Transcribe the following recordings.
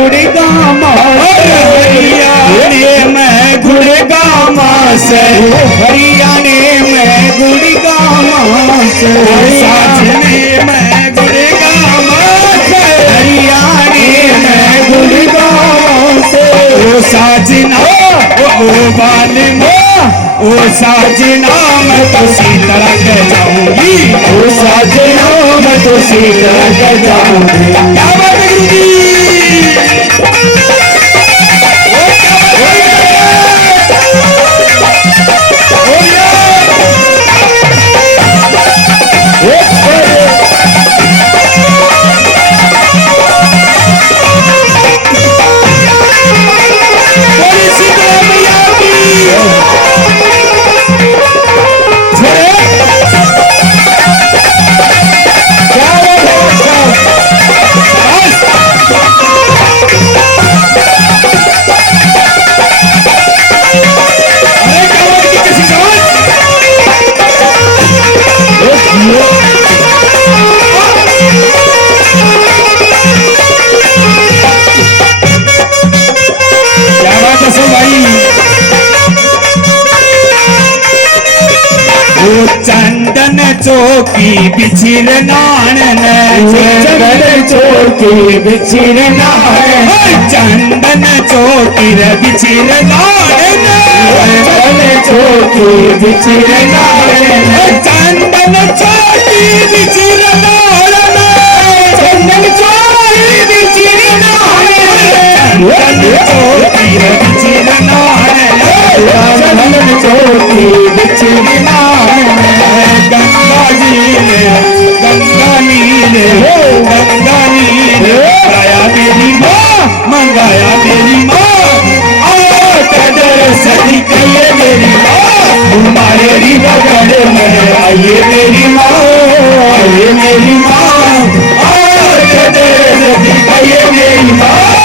गुड़गामा हरियाणे में गुड़गामा से हरियाणे में गुड़गामा से साजने में गुड़गामा से हरियाणे में गुड़गामा से ओ साजना ओ बालमा ओ साजना मैं तो सीता के जाऊंगी ओ साजना मैं तो सीता के जाऊंगी। क्या बात है चंदन चौकी बिछिर नानन चंदन चौकी बिछिर नानन चंदन चौकी बिछिर नानन चंदन चौकी बिछिर नानन चंदन चौकी बिछिर नानन चंदन चौकी बिछिर नानन चंदन चौकी बिछिर नानन चंदन चौकी बिछिर नानन गंगा नीले मंगाया मेरी माँ मंगाया मेरी माँ सदी कहिए मेरी माँ तुम्हारे बगड़ में आइए मेरी माँ आइए मेरी माँ सदी कहिए मेरी माँ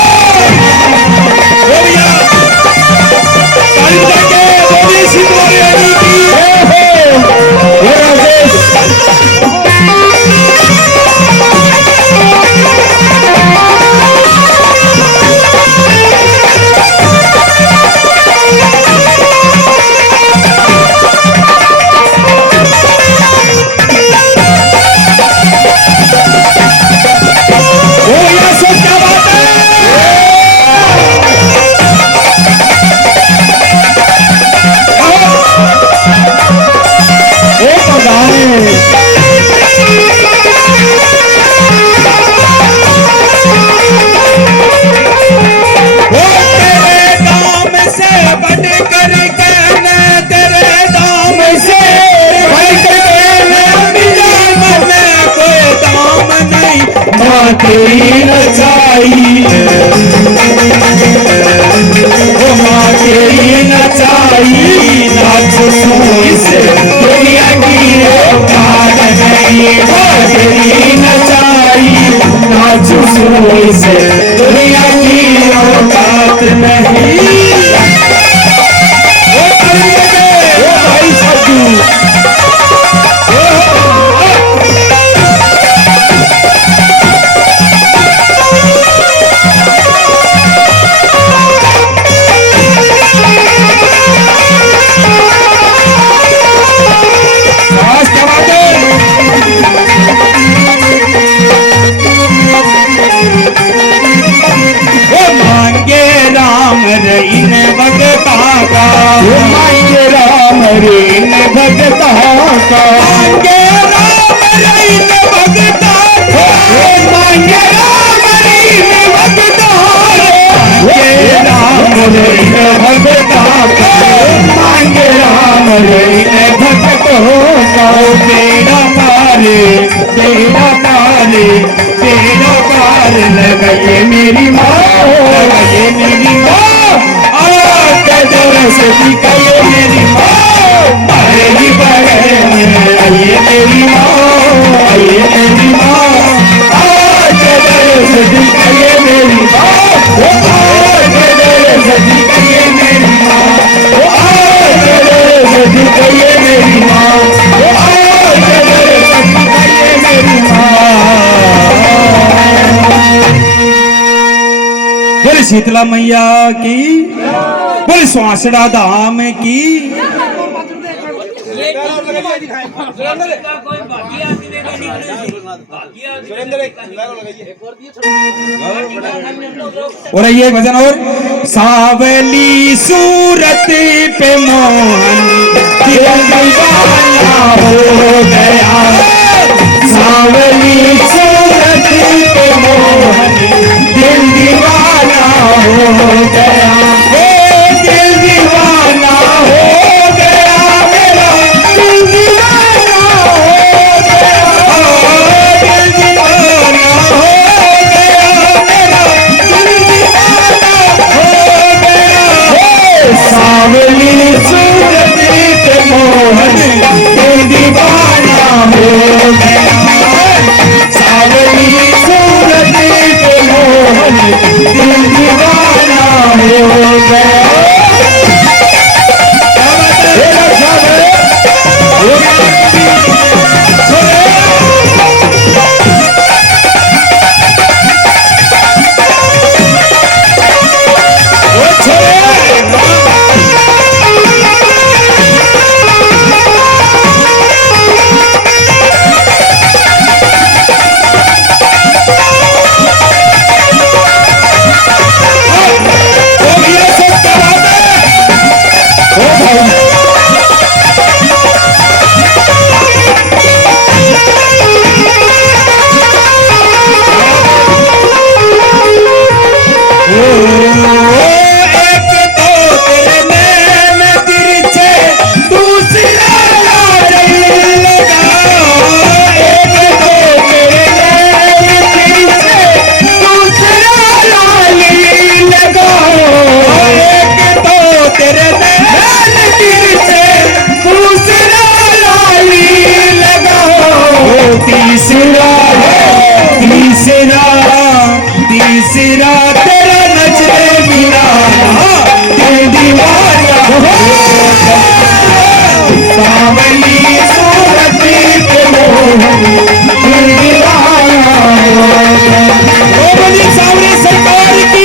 तेरी नचाई ओ माँ तेरी नचाई नाच सुई से दुनिया की औकात नहीं माँ तेरी नचाई नाच सुई से दुनिया की औकात नहीं। ओ भाई साधु मांगे राम रीन भगता का मांगे राम रीन भगता मांगे राम रीन भगता मांगे राम रीन भगता मांगे राम रीन भगता बेड़ा पारे बेड़ा पारे बेड़ा पार लगाइए मेरी माँ लगाइए मेरी माँ सदी कहिए मेरी माँ मेरी बहन आइए मेरी माँ आइए मेरी माँ सदी कहिए मेरी माँ सदी कहिए मेरी माँ सदी कहिए मेरी माँ सदी कहिए मेरी माँ बोले शीतला मैया की, बोले स्वासड़ा धाम की। और ये भजन और सावली सूरत पे मोहन दिल दीवाना हो गया, सावली सूरत पे मोहन दिल दीवाना हो गया, दिल दीवाना हो गया, मेरा दिल दीवाना हो गया, दिल दीवाना हो गया, मेरा दिल दीवाना हो गया। सावली सूरत पे मोहन दिल दीवाना हो गया, सावली सूरत पे मोहन दिल दीवाना हो गया। तीसरा तीसरा तेरा नजरे बिना दिल दीवाना हो, सावली सूरत पे मोहन दिल दीवाना हो। बोलिए सावली सरकार की।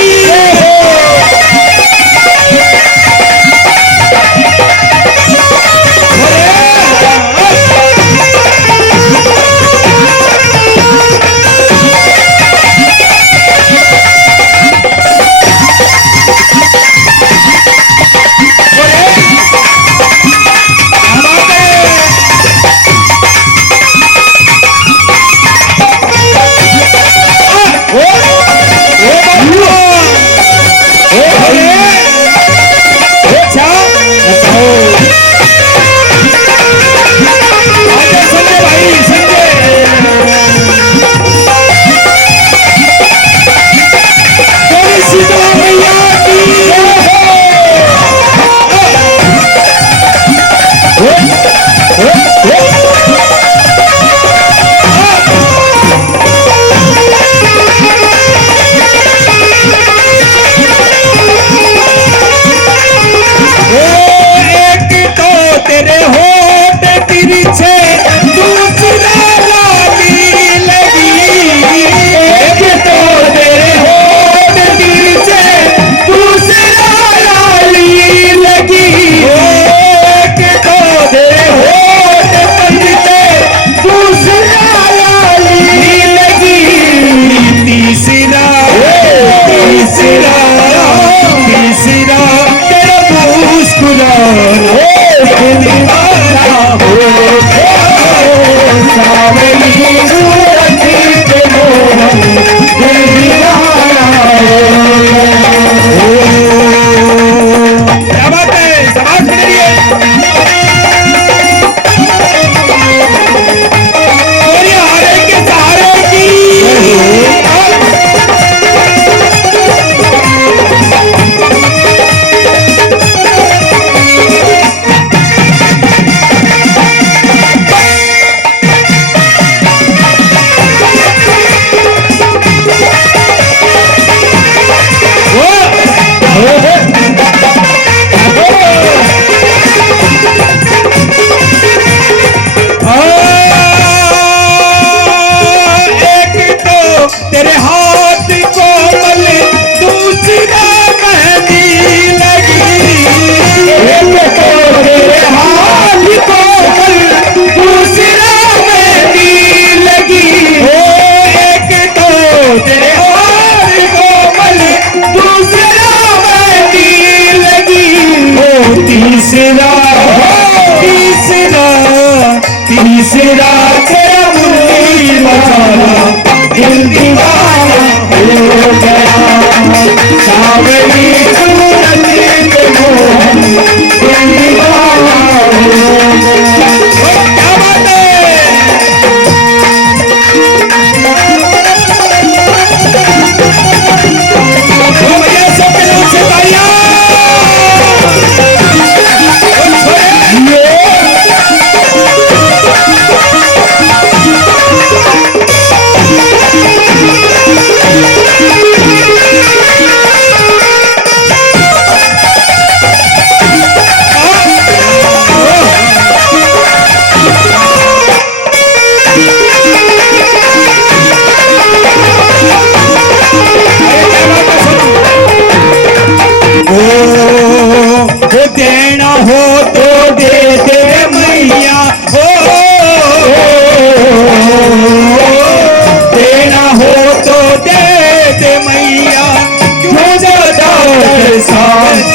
सास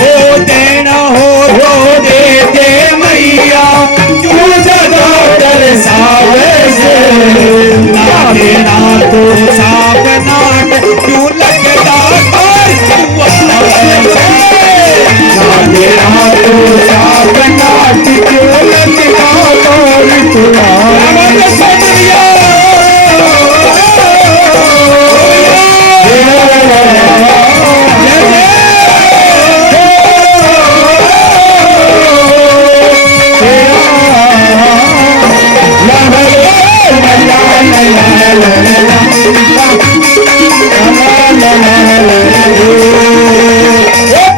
हो देना हो तो दे दे मैया क्यों ज्यादा तरसावस ना देना तो साफ नाट क्यों लगता कर ना देना तो साफ नाट क्यों लगता कर तुम्हारा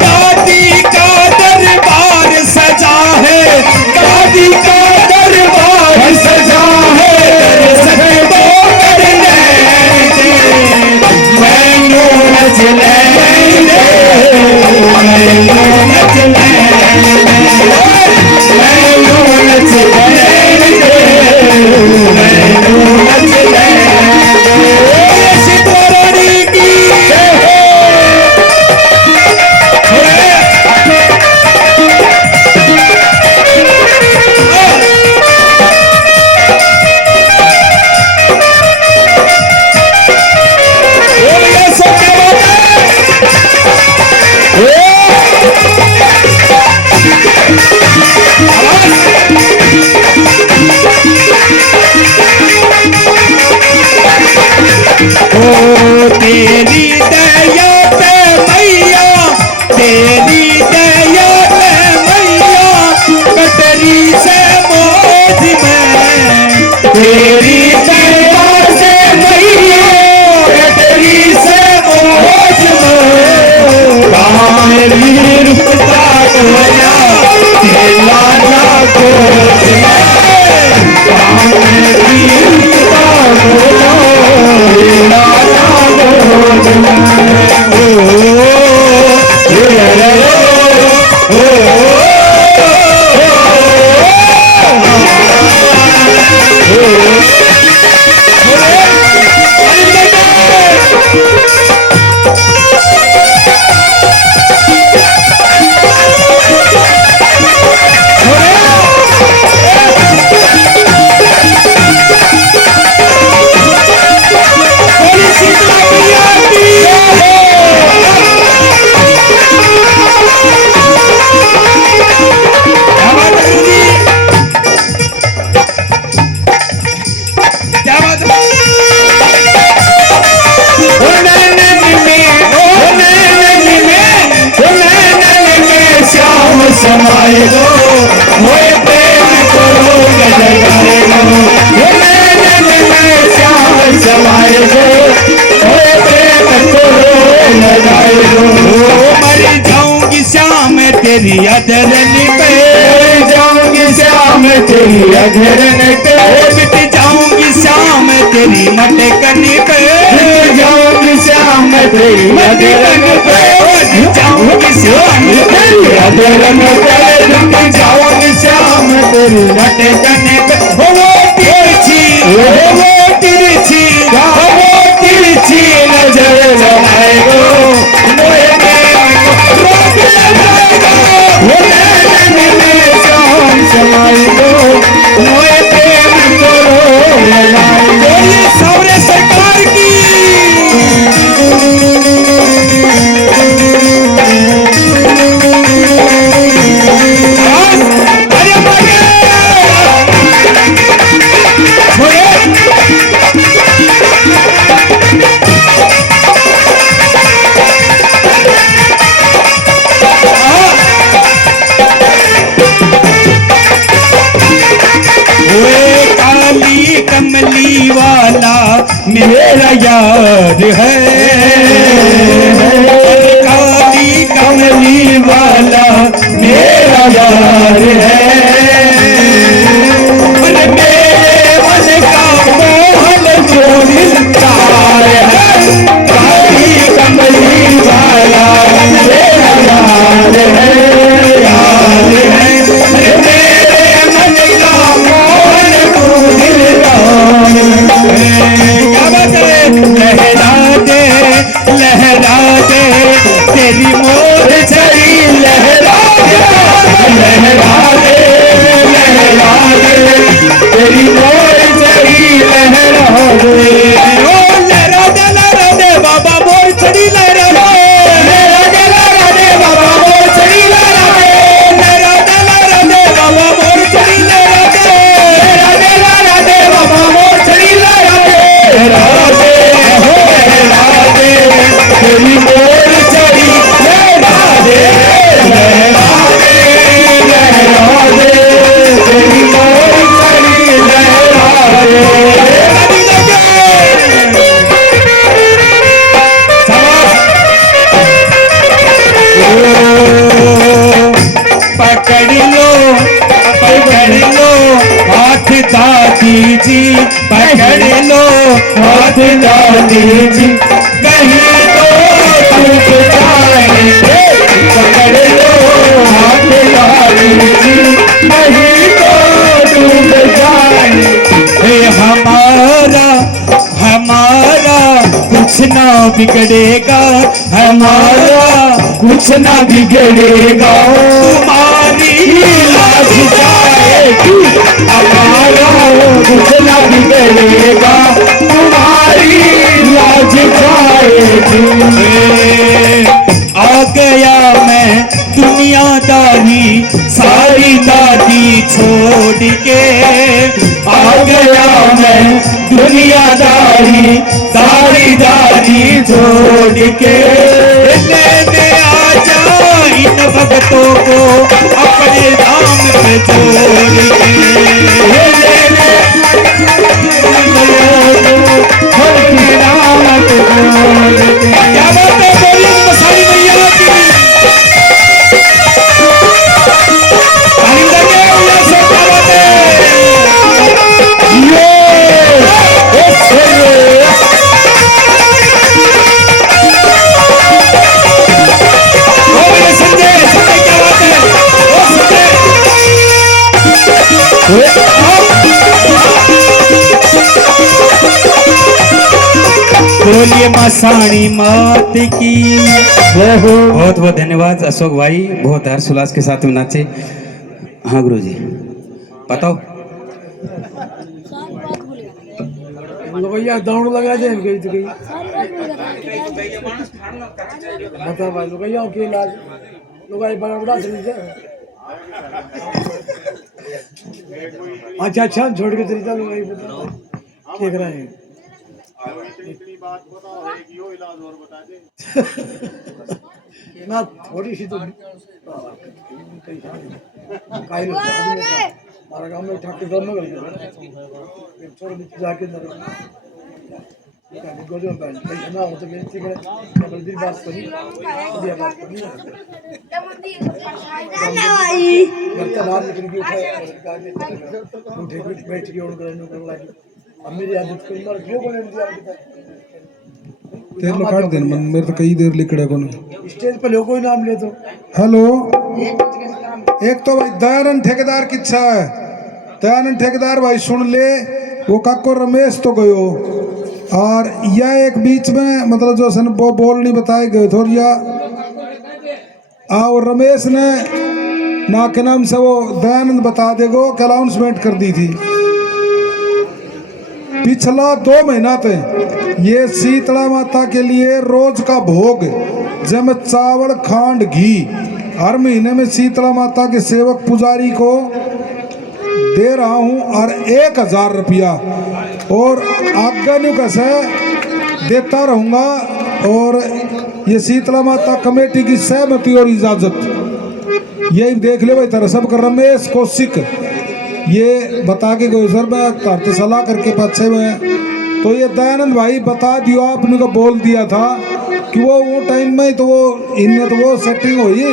दादी का दरबार सजा है, दादी का दरबार सजा है, सकतो करने दे मैनू नच लेने दे, मैनू नच लेने दे, मैनू नच लेने दे, मैनू नच लेने दे। सितारानी की तेरी दया पे मैया, तेरी दया पे मैया कटरी से मौज में, तेरी दया से मैया कटरी से मौज में, कामली रुपता गोया तेला ना गोद में, कामली रुपता गोया तेला समाए दो मोए प्रेम करो जगाए दो मैं श्याम समाए दो मोए प्रेम करो लगाए दो मर जाऊंगी श्याम तेरी अधरन पे, मर जाऊंगी श्याम तेरी अधरन पे, मिट जाऊंगी श्याम तेरी मटकन पे, मिट जाऊंगी श्याम तेरी अधरन पे, जाऊंगी श्याम तेरी अधरन पे, रुक जाऊंगी श्याम तेरी मटकन पे, वो तिरछी नजर लगाएगो मोए प्रेम को रोक लगाएगो, वो नैनन में श्याम समाएगो मोए प्रेम को रोक लगाएगो। ये सौरे सरकार की कमली वाला मेरा यार है, काली कमली वाला मेरा यार है, मेरे मन का मोहन जो दिलदार है, काली कमली वाला मेरा यार है, यार है, मेरे मन का मोहन जो दिलदार है। क्या बात है, लहरा दे तेरी मोर छड़ी लहरा दे, लहरा दे, लहरा दे, तेरी मोर छड़ी लहरा दे। ओ लहरा दे बाबा मोर छड़ी लहरा दे, लहरा दे बाबा मोर छड़ी लहरा दे, लहरा दे बाबा मोर छड़ी लहरा दे, लहरा दे बाबा मोर छड़ी लहरा दे, लहरा दे हो लहरा दे, तेरी मोर छड़ी लहरा दे, लहरा दे, लहरा दे, तेरी मोर छड़ी लहरा दे। पकड़ लो हाथ दादी जी, पकड़ लो हाथ दादी जी, कहीं तो टूट जाएंगे, पकड़ लो हाथ दादी जी, कहीं तो टूट जाएंगे। हमारा हमारा कुछ ना बिगड़ेगा, हमारा कुछ ना बिगड़ेगा, तुम्हारी लाज जाएगी, हमारा कुछ ना बिगड़ेगा, तुम्हारी लाज जाएगी। आ गया मैं दुनियादारी सारी दादी छोड़ के, आ गया मैं दुनियादारी सारी दादी छोड़ के, लेने आ जा इन भक्तों को अपने नाम पे जोड़ के, लेने अपने नाम पे जोड़ के। क्या बात है, बोलिए मसाली मैया की ताली लगे भैया से, क्या बात है ये संजय संजय क्या बात है, ओ संजय बोलिए मसाणी मात की। बहुत बहुत धन्यवाद अशोक भाई, बहुत हर्षोल्लास के साथ में नाचे। हाँ गुरु जी बताओ। भैया दौड़ लगा जाए गई तो गई बता भाई भैया के इलाज लोग बड़ा बड़ा अच्छा अच्छा छोड़ के चलता लोग क्या कर रहे हैं इतनी बात बताओ यो इलाज और बता दे ना थोड़ी सी तो हमारा गाँव में ठाकुर गाँव में जाके गोजो ना हो तो बेनती करे बल्दी बात करी दिया बात करी करता नाम निकल के उठे बैठ के उड़ गए नुकल लगी अब मेरी आदत को मर क्यों बोले दिया तेरे काट देन मन मेरे तो कई देर लिखड़े को स्टेज पे लोगों ही नाम ले तो हेलो एक तो भाई दयानंद ठेकेदार की इच्छा है, दयानंद ठेकेदार भाई सुन ले, वो काको रमेश तो गयो और यह एक बीच में मतलब जो सन वो बोल नहीं बताए गए थोड़िया और रमेश ने ना के नाम से वो दयानंद बता देगो कि अनाउंसमेंट कर दी थी पिछला 2 महीना तक ये शीतला माता के लिए रोज का भोग जब चावल खांड घी हर महीने में शीतला माता के सेवक पुजारी को दे रहा हूं और 1000 रुपया और आज्ञा कैसे देता रहूंगा और ये शीतला माता कमेटी की सहमति और इजाजत यही देख ले भाई तरह सब कर रमेश कौशिक ये बता के गए सर मैं करते सलाह करके पीछे में तो ये दयानंद भाई बता दियो आपने को बोल दिया था कि वो टाइम में तो वो इनमें तो वो सेटिंग हुई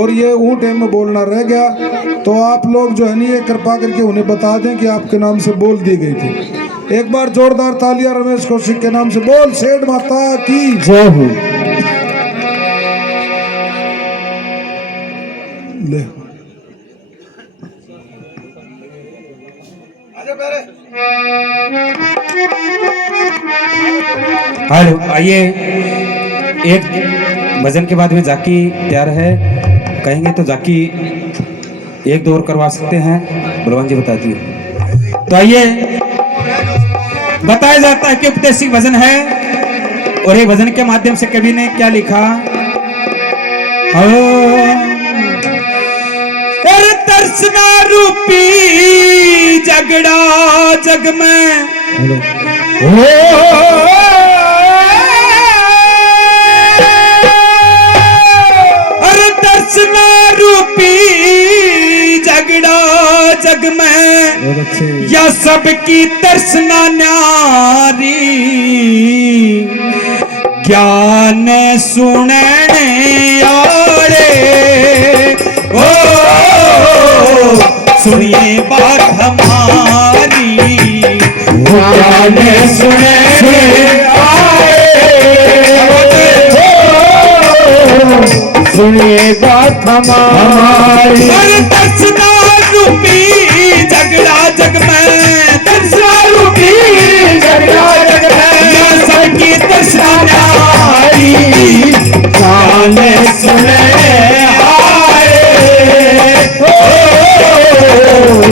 और ये वो टाइम में बोलना रह गया तो आप लोग जो है नहीं ये कृपा करके उन्हें बता दें कि आपके नाम से बोल दी गई थी। एक बार जोरदार तालियां रमेश कौशिक के नाम से बोल सेठ माता की जय हो। ले हेलो आइए एक भजन के बाद में जाकी तैयार है, कहेंगे तो जाकी एक दो और करवा सकते हैं। बलवान जी बता दिए। तो आइए, बताया जाता है कि उपदेशिक भजन है और ये भजन के माध्यम से कवि ने क्या लिखा। और दर्शना रूपी झगड़ा जग में और दर्शना रूपी झगड़ा जग में या सबकी दर्शना न्यारी ज्ञान सुनने आड़े। ओ सुनिए बात हमारी, ज्ञान सुनने सुनिए बात हमारी। दर्शना रूपी झगड़ा जग में, दर्शना रूपी झगड़ा जग में सबकी दर्शना न्यारी ज्ञान सुने आए।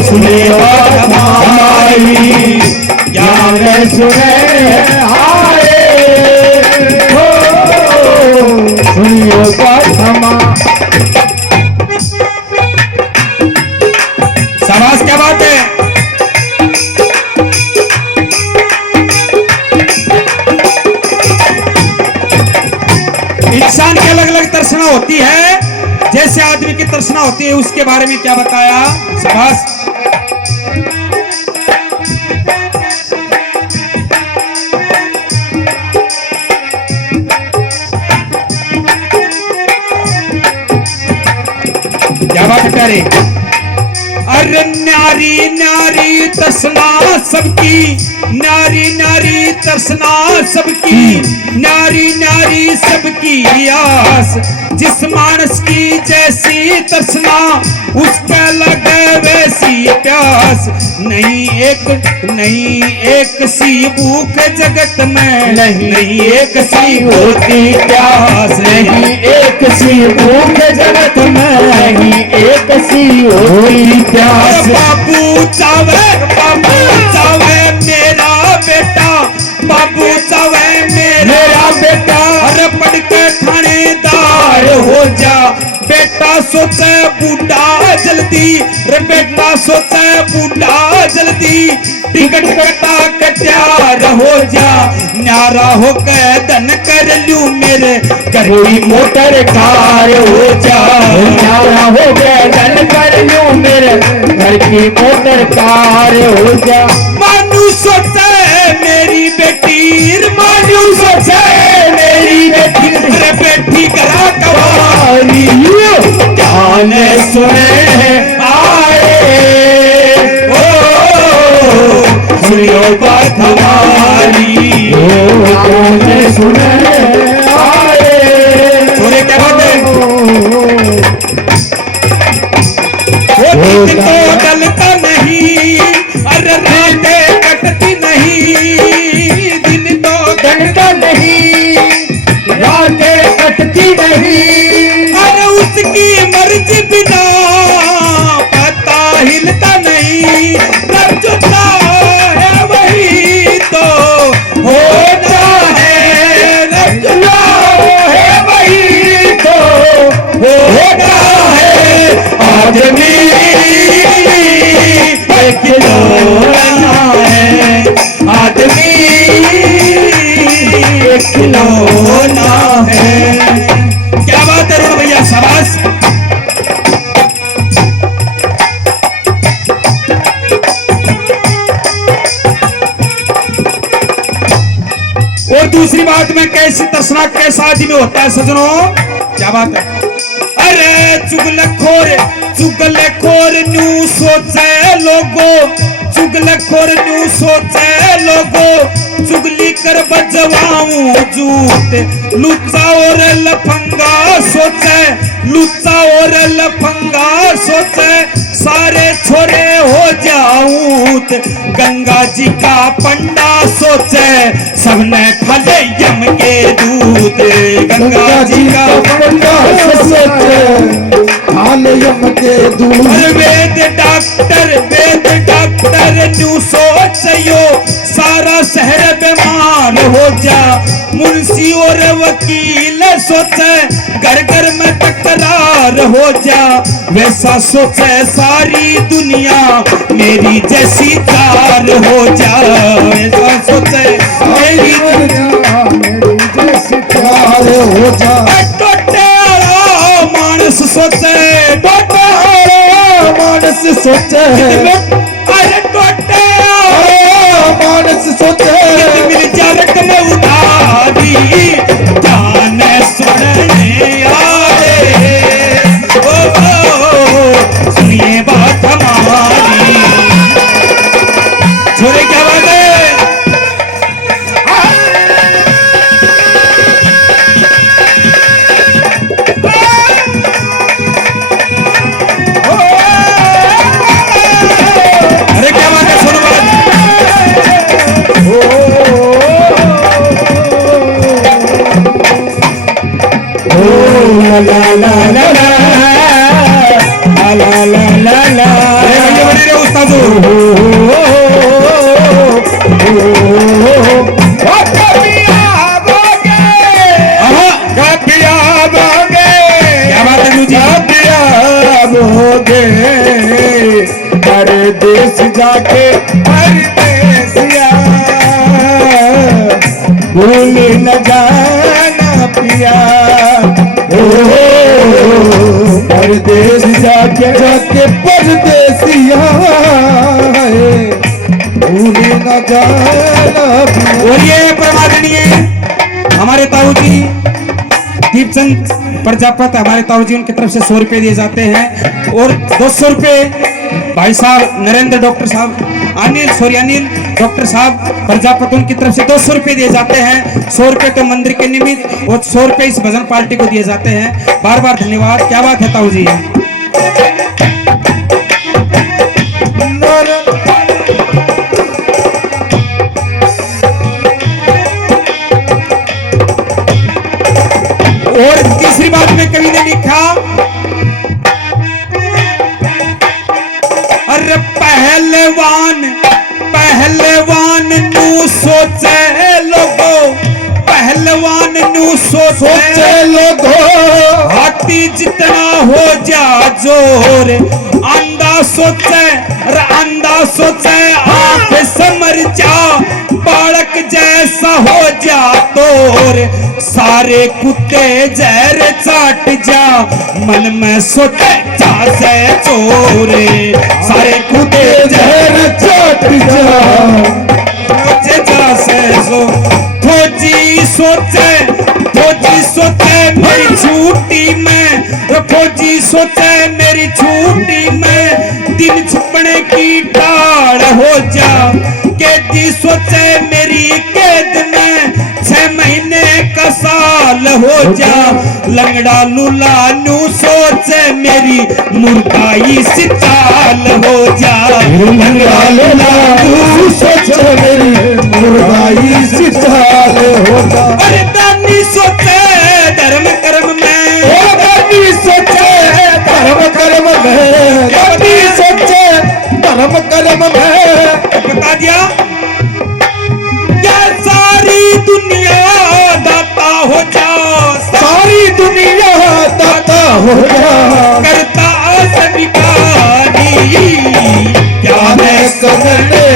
सुनिए बात हमारी, ज्ञान सुने आए। सुनिए बात हमारी। शाबाश, क्या बात है। इंसान की अलग अलग तर्सना होती है, जैसे आदमी की तर्सना होती है, उसके बारे में क्या बताया। शाबाश। क्या बात है प्यारे। अरे न्यारी न्यारी तर्सना सबकी, न्यारी न्यारी तर्सना सबकी, न्यारी न्यारी सबकी आस। जिस मानस की जैसी तर्सना उसका लगे वैसी प्यास। नहीं एक सी भूख जगत में, नहीं एक सी होती प्यास। नहीं एक सी भूख जगत में, नहीं एक सी होती प्यास। बाबू चावे मेरा बेटा, बाबू चावे मेरा बेटा। अरे पढ़ के थानेदार हो जा, बेटा सोचे बूढ़ा जल्दी, रे बेटा सोचे बूढ़ा जल्दी। टिकट कटा कट्यार हो जा, न्यारा हो के धन कर लू मेरे घर की मोटर कार हो जा। न्यारा हो गए धन कर लूं मेरे घर की मोटर कार हो जा। मानू सोचे मेरी बेटी, मानू सोचे मेरी बेटी अरे बेटी करा कवारी। ज्ञान सुने आए। सुनियो बात हमारी, ज्ञान सुने आए। थोड़े क्या बात है। वो दिन तो डलता नहीं, अरे रातें कटती नहीं। दिन तो डरता नहीं, रातें कटती नहीं। अरे उसकी मर्जी बिना पता हिलता नहीं। रब जो है वही तो होता है, रब जो है वही तो होता है। आदमी एक खिलौना है, आदमी एक खिलौना है। क्या बात है रुण भैया, शाबाश। और दूसरी बात में कैसी तर्सना कैसा आदमी होता है सजनों, क्या बात है। अरे चुगलखोर न्यू सोचे लोगो, चुगलखोर न्यू सोचे लोगो। चुगली कर बजवाऊं जूत लुच्चा और लफंगा सोचे लुच्चा और लफंगा सोचे सारे छोरे हो जाऊं गंगा जी का पंडा सोचे सबने खाले यम के दूध गंगा जी का पंडा सोचे हाल यम के दूध वेद डॉक्टर न्यू सोचयो सारा शहर बीमार हो जा मुंशी और वकील सोचे घर घर में तकरार हो जा वैसा सोचे सारी दुनिया मेरी जैसी तार हो जा वैसा सोचे मेरी दुनिया मेरी जैसी प्यार हो जा टोटे मानस सोचे टोटे मानस सोचे अरे टोटे मानस सोचे मिल जा रकम उधारी जाने सुनने आए ओ सुनिए बात हमारी छोरे क्या बात है अरे क्या बात है सुनो बात ला ला ला ला ला ला ला ला अरे भैया बने रहे उस्तादो क्या बात है नू जी परदेश जाके परदेसिया भूल न जाना पिया परदेश जाके परदेसिया भूल न जाना पिया और ये परमादरणीय हमारे ताऊ जी दीपचंद प्रजापत हमारे ताऊ जी उनकी तरफ से 100 रुपए दिए जाते हैं और 200 रुपए भाई साहब नरेंद्र डॉक्टर साहब अनिल डॉक्टर साहब प्रजापत उनकी तरफ से 200 रुपए दिए जाते हैं 100 रुपए तो मंदिर के निमित्त और 100 रुपए इस भजन पार्टी को दिए जाते हैं बार बार धन्यवाद क्या बात है ताऊ जी और तीसरी बात में कवि ने लिखा अरे पहलवान नू सोचे लोगो पहलवान नू सोचे लोगो हाथी जितना हो जा जोर अंधा सोचे आंख समर जा बालक जैसा हो जा तोर सारे कुत्ते जहर चाट जा मन में सोचे जा से चोरे सारे कुत्ते जहर चाट जा सोचे जा से सो फौजी सोचे मेरी छुट्टी में फौजी सोचे मेरी छुट्टी में दिन छुपने की टाड़ हो जा कैदी सोचे मेरी कैद में 6 महीने का साल हो जा लंगड़ा लूला नू सोचे मेरी मुर्दाई सी चाल हो जा लंगड़ा लूला नू सोचे मेरी मुर्दाई सी चाल हो जा अरे दानी सोचे धर्म कर्म में दानी सोचे धर्म कर्म में दानी सोचे धर्म कर्म में बता दिया क्या सारी दुनिया दाता हो जा सारी दुनिया दाता हो जा करता स्वीकारी क्या मैं करने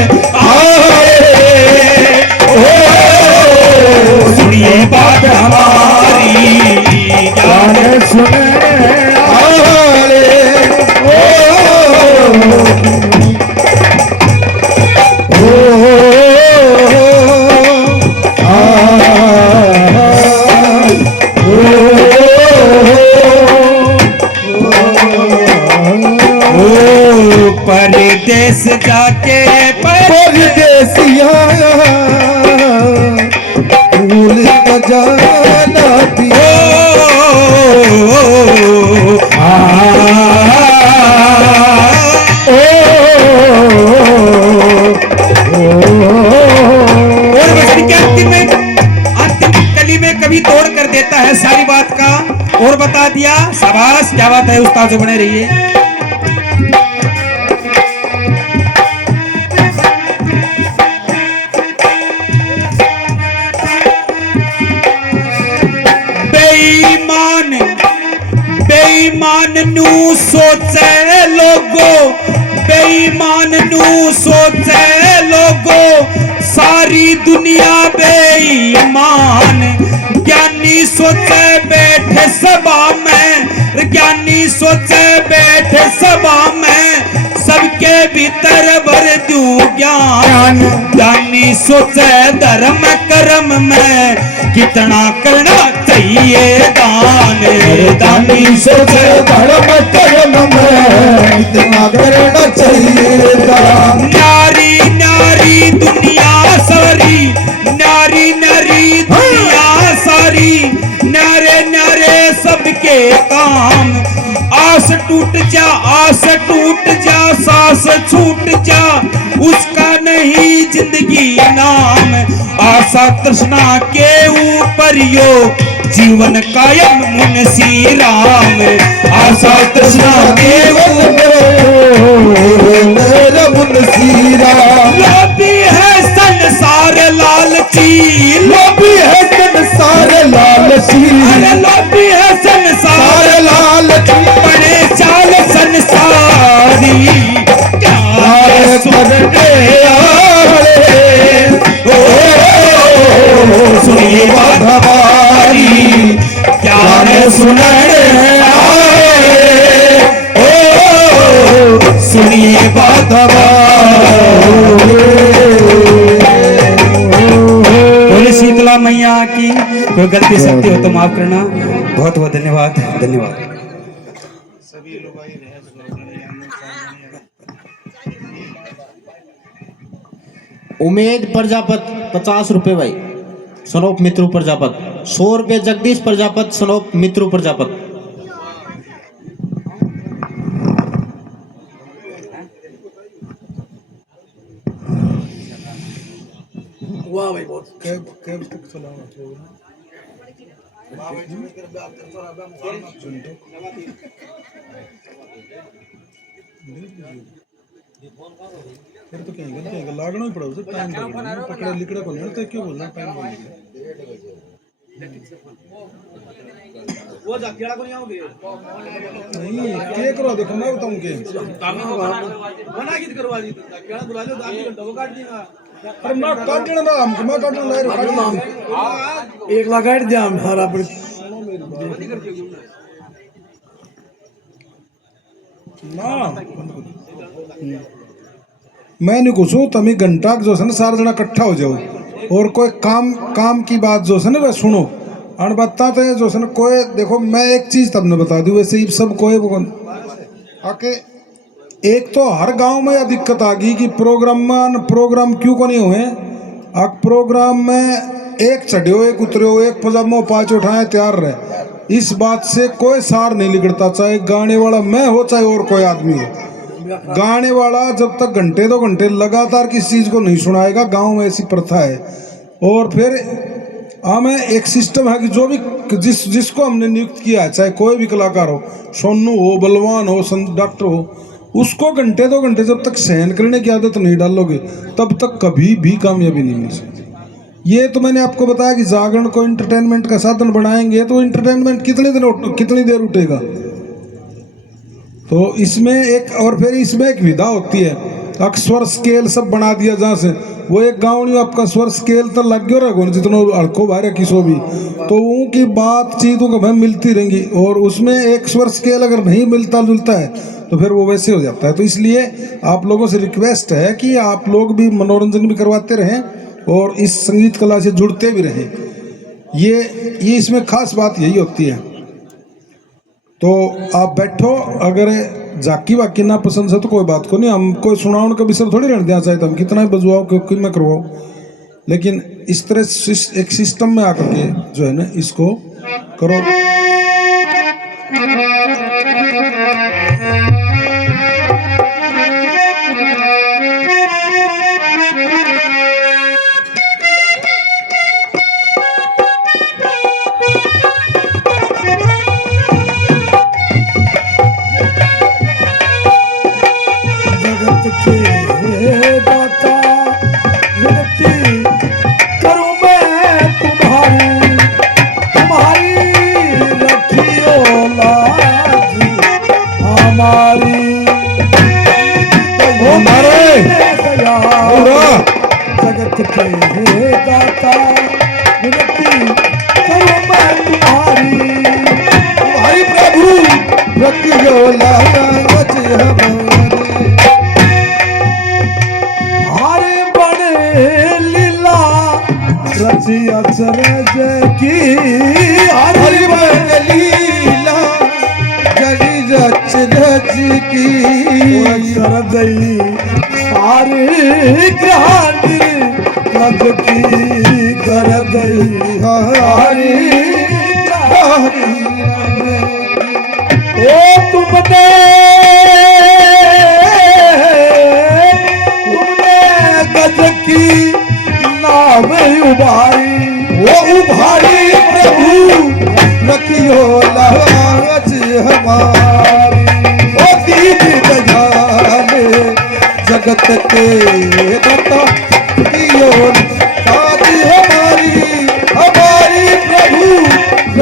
आए सुनिए बात हमारी गाने सुने आले परदेश जाके परदेसिया नाती और भजन के अंतिम कली में कभी तोड़ कर देता है सारी बात का और बता दिया। शाबाश, क्या बात है उस्ताद, जो बने रहिए। बेईमान नू सोचे लोगो, बेईमान नू सोचे लोगो, सारी दुनिया बेईमान। ज्ञानी सोचे बैठे सभा में, ज्ञानी सोचे बैठे सभा में, सबके भीतर भर दूं ज्ञान। ज्ञानी सोचे धर्म कर्म में, कितना करना चाहिए दान। दानी सोचे धर्म कर्म में कितना करना चाहिए दान। नारी नारी दुनिया सारी, नारी नारी दुनिया सारी, नारे नारे सबके काम। आस टूट जा, आस टूट जा, सांस छूट जा, उसका नहीं जिंदगी नाम। आशा तृष्णा के ऊपर यो जीवन कायम मुंशी राम। आशा तृष्णा के मेरा मुंशी राम। लोभी है संसार लालची, लोभी है संसार लालची, अरे लोभी है संसार लालची। बड़े चाल संसारी, क्या सुनते सुनिए बात हमारी, क्या सुनने आए, सुनिए बात बोले शीतला मैया की। कोई गलती सत्य हो तो माफ करना। बहुत बहुत धन्यवाद, धन्यवाद। उमेद प्रजापत 50 रुपए भाई, सनोप मित्रु प्रजापत। 100 रुपए जगदीश प्रजापत, सनोप मित्रु प्रजापत। वाह भाई, बहुत कैब तक चलाना फिर तो कहीं लागना ही पड़ा उसे। टाइम पकड़ा लिखड़ा को नहीं तो क्यों बोलना टाइम बोलना। वो जाकेड़ा को नहीं आओगे नहीं क्या करो देखो मैं बताऊं के मना गीत करवा दी जाकेड़ा बुला लो, 2 घंटा वो काट देगा। अरे मैं काट देना ना, हम मैं काटना ला रहा 1 लाख काट दिया हम सारा पर ना। मैं नहीं कुछ तुम घंटा जो है ना सारा जना इकट्ठा हो जाओ और कोई काम की बात जो है ना वह सुनो। और बताते हैं जो है ना कोई देखो मैं एक चीज तब ने बता दी, वैसे ही सब कोई आके एक तो हर गांव में यह दिक्कत आ गई कि प्रोग्राम क्यों को नहीं हुए। अब प्रोग्राम में एक चढ़ो एक उतरो, एक पजामो 5 उठाए तैयार रहे। इस बात से कोई सार नहीं लिखता, चाहे गाने वाला मैं हो चाहे और कोई आदमी हो। गाने वाला जब तक घंटे 2 घंटे लगातार किसी चीज को नहीं सुनाएगा, गांव में ऐसी प्रथा है। और फिर हमें एक सिस्टम है कि जो भी जिसको हमने नियुक्त किया है, चाहे कोई भी कलाकार हो, सोनू हो, बलवान हो, डॉक्टर हो, उसको घंटे 2 घंटे जब तक सहन करने की आदत नहीं डालोगे तब तक कभी भी कामयाबी नहीं मिल सकती। ये तो मैंने आपको बताया कि जागरण को एंटरटेनमेंट का साधन बनाएंगे तो एंटरटेनमेंट कितनी देर उठेगा। तो इसमें एक और फिर इसमें एक विधा होती है, अक्सर स्केल सब बना दिया जहाँ से वो एक गाँव नहीं आपका स्वर स्केल तो लग गया रहो जितना हड़को बाहर किसो भी, तो उनकी बातचीतों को भाई मिलती रहेंगी। और उसमें एक स्वर स्केल अगर नहीं मिलता जुलता है तो फिर वो वैसे हो जाता है। तो इसलिए आप लोगों से रिक्वेस्ट है कि आप लोग भी मनोरंजन भी करवाते रहें और इस संगीत कला से जुड़ते भी रहें। ये इसमें खास बात यही होती है। तो आप बैठो, अगर जाकी वाकी ना पसंद है तो कोई बात को नहीं, हम कोई सुनाओ का विषय थोड़ी रहने देना चाहिए। हम कितना ही बजवाओ क्योंकि मैं करवाओ, लेकिन इस तरह एक सिस्टम में आकर के जो है ना इसको करो। जगत के दाता विनती करूं मैं तुम्हारी, तुम्हारी रखियो लाज हमारी। ओ मारे पूरा जगत के दाता विनती करूं मैं तुम्हारी, भाई प्रभु रखियो लाज हमारी। हरे बड़े लीला रचिया चरज की, हरि बड़े लीला जड़ी रच रच की, कर दई सारी ग्रहण रज की, कर दई हारी ओ तुमने गज की नाव उभारी, वो उभारी प्रभु रखियो लाज हमारी। ओ दीन दयाल जगत के दाता कियो लाज हमारी, हमारी प्रभु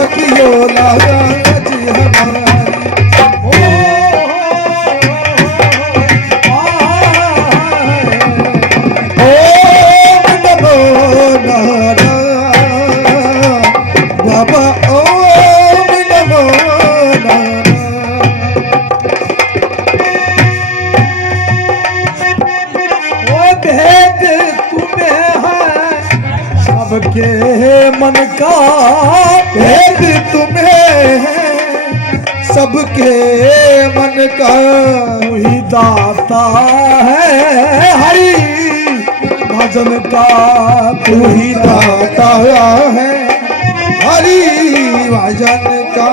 रखियो लाज हमारी। बाबा ओम नमो ओ भेद तुम्हें है सबके मन का, भेद तुम्हें है सबके मन का, वही दाता है हरि भजन का, तू ही दाता है हरि भजन का।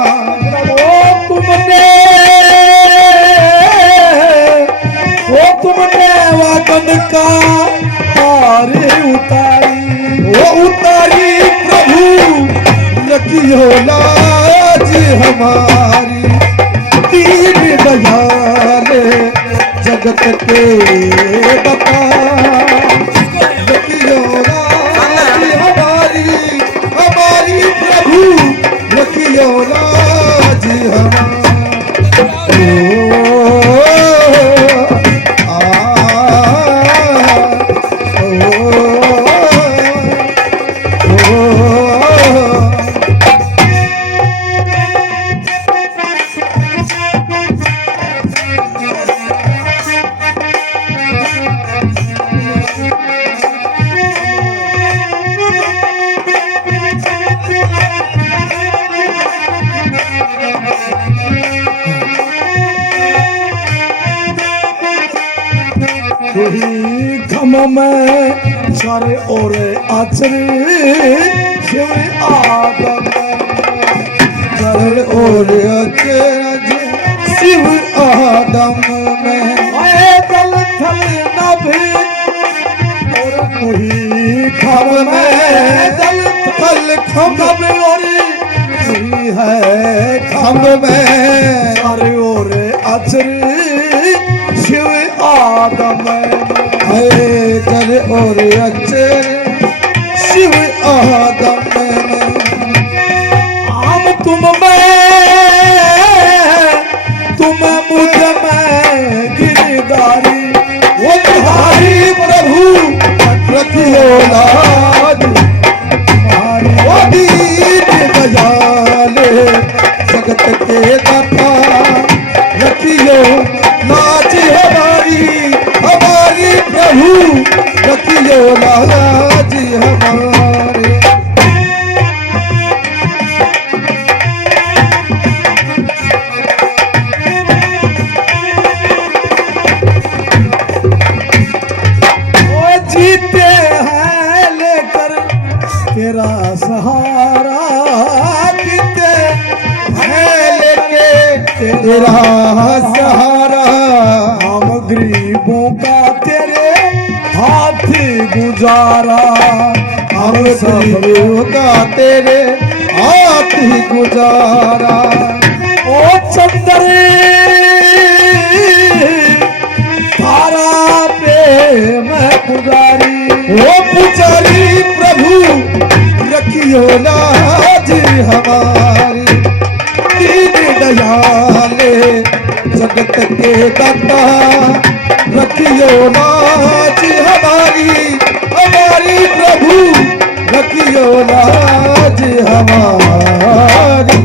वो तुमने वागन का तारे उतारी, वो उतारी प्रभु रखियो लाज हमारी। दीन दयाल जगत के दाता रखियो लाज हमारी, हमारी प्रभु रखियो लाज हमारी। वही घम में सारे और आचरे शिव आदम, चल और अचरज शिव आदम में, आए दल थल नभी और वही घम में दल फल खम और वही है खम में, सारे और आचरे शिव आदम है चल और अचर शिव आदम में। हम तुम में तुम मुझ में गिरदारी, वो तुम्हारी प्रभु रखियो लाज हमारी। वो दीन दयाल जगत के दाता रखियो लाज हमारी, हमारी प्रभु रखियो लाज हमारे। वो जीते हैं लेकिन तेरा सहारा, हम गरीबों का तेरे हाथ गुजारा, हम गरीबों का तेरे हाथ ही गुजारा। ओ चंदर तारा पे मैं पुजारी, ओ पुजारी प्रभु रखियो लाज हमारी, दीन दयाले जगत के दाता रखियो लाज हमारी, हमारी प्रभु रखियो लाज हमारी।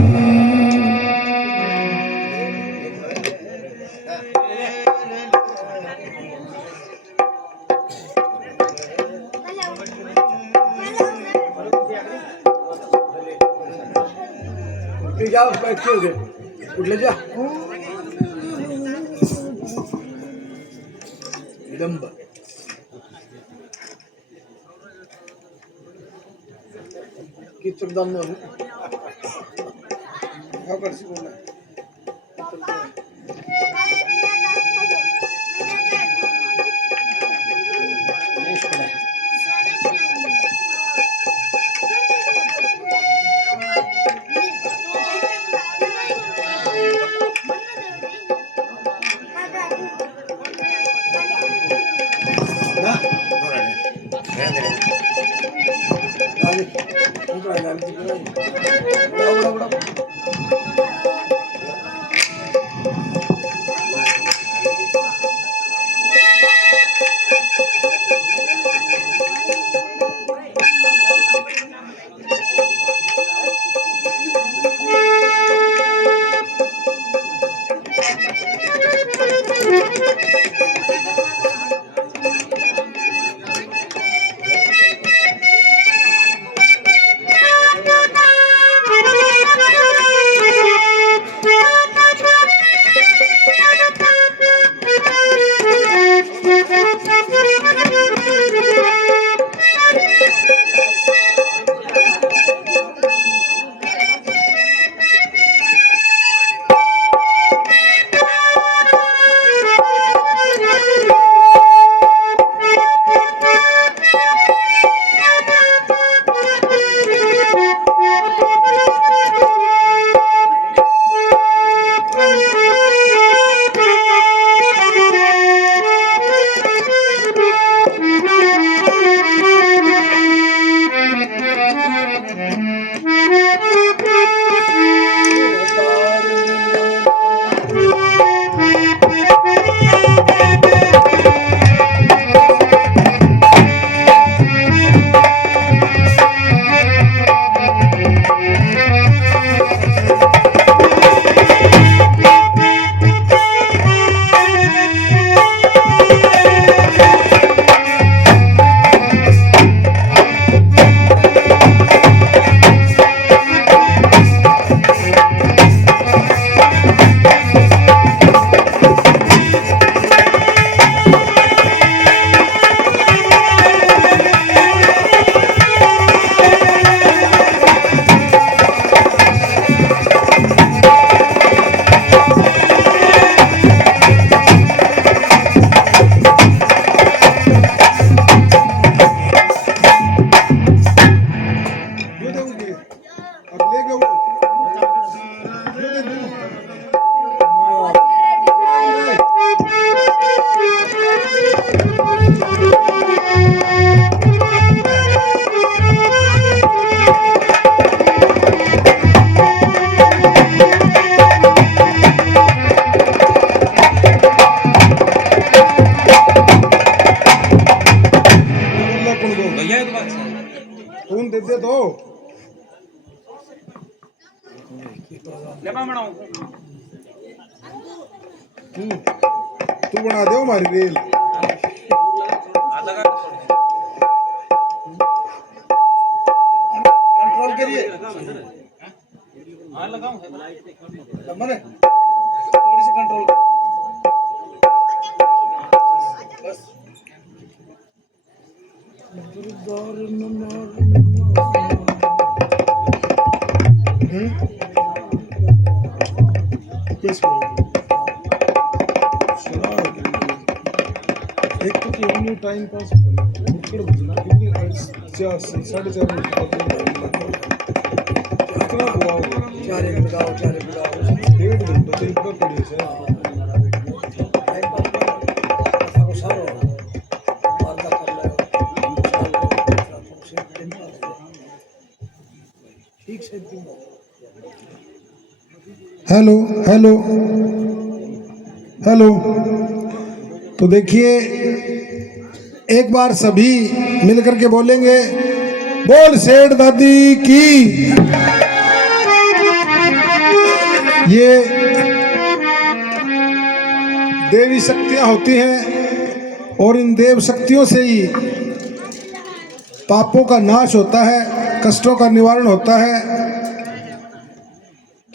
जा बैठे हो गए, उठ ले जा लंबा कितने दाम में खून दे दे दो तू बना दे हमारी रेल कंट्रोल करिए थोड़ी सी कंट्रोल बस एक तो कि टाइम पास मुक्कड़ बजना क्योंकि 4:30 इतना हुआ चारे लगाओ 1.5 घंटा तो इतना पड़ी है सारो वादा कर लो ठीक से हेलो हेलो हेलो। तो देखिए एक बार सभी मिलकर के बोलेंगे बोल सेठ दादी की। ये देवी शक्तियां होती हैं और इन देव शक्तियों से ही पापों का नाश होता है, कष्टों का निवारण होता है।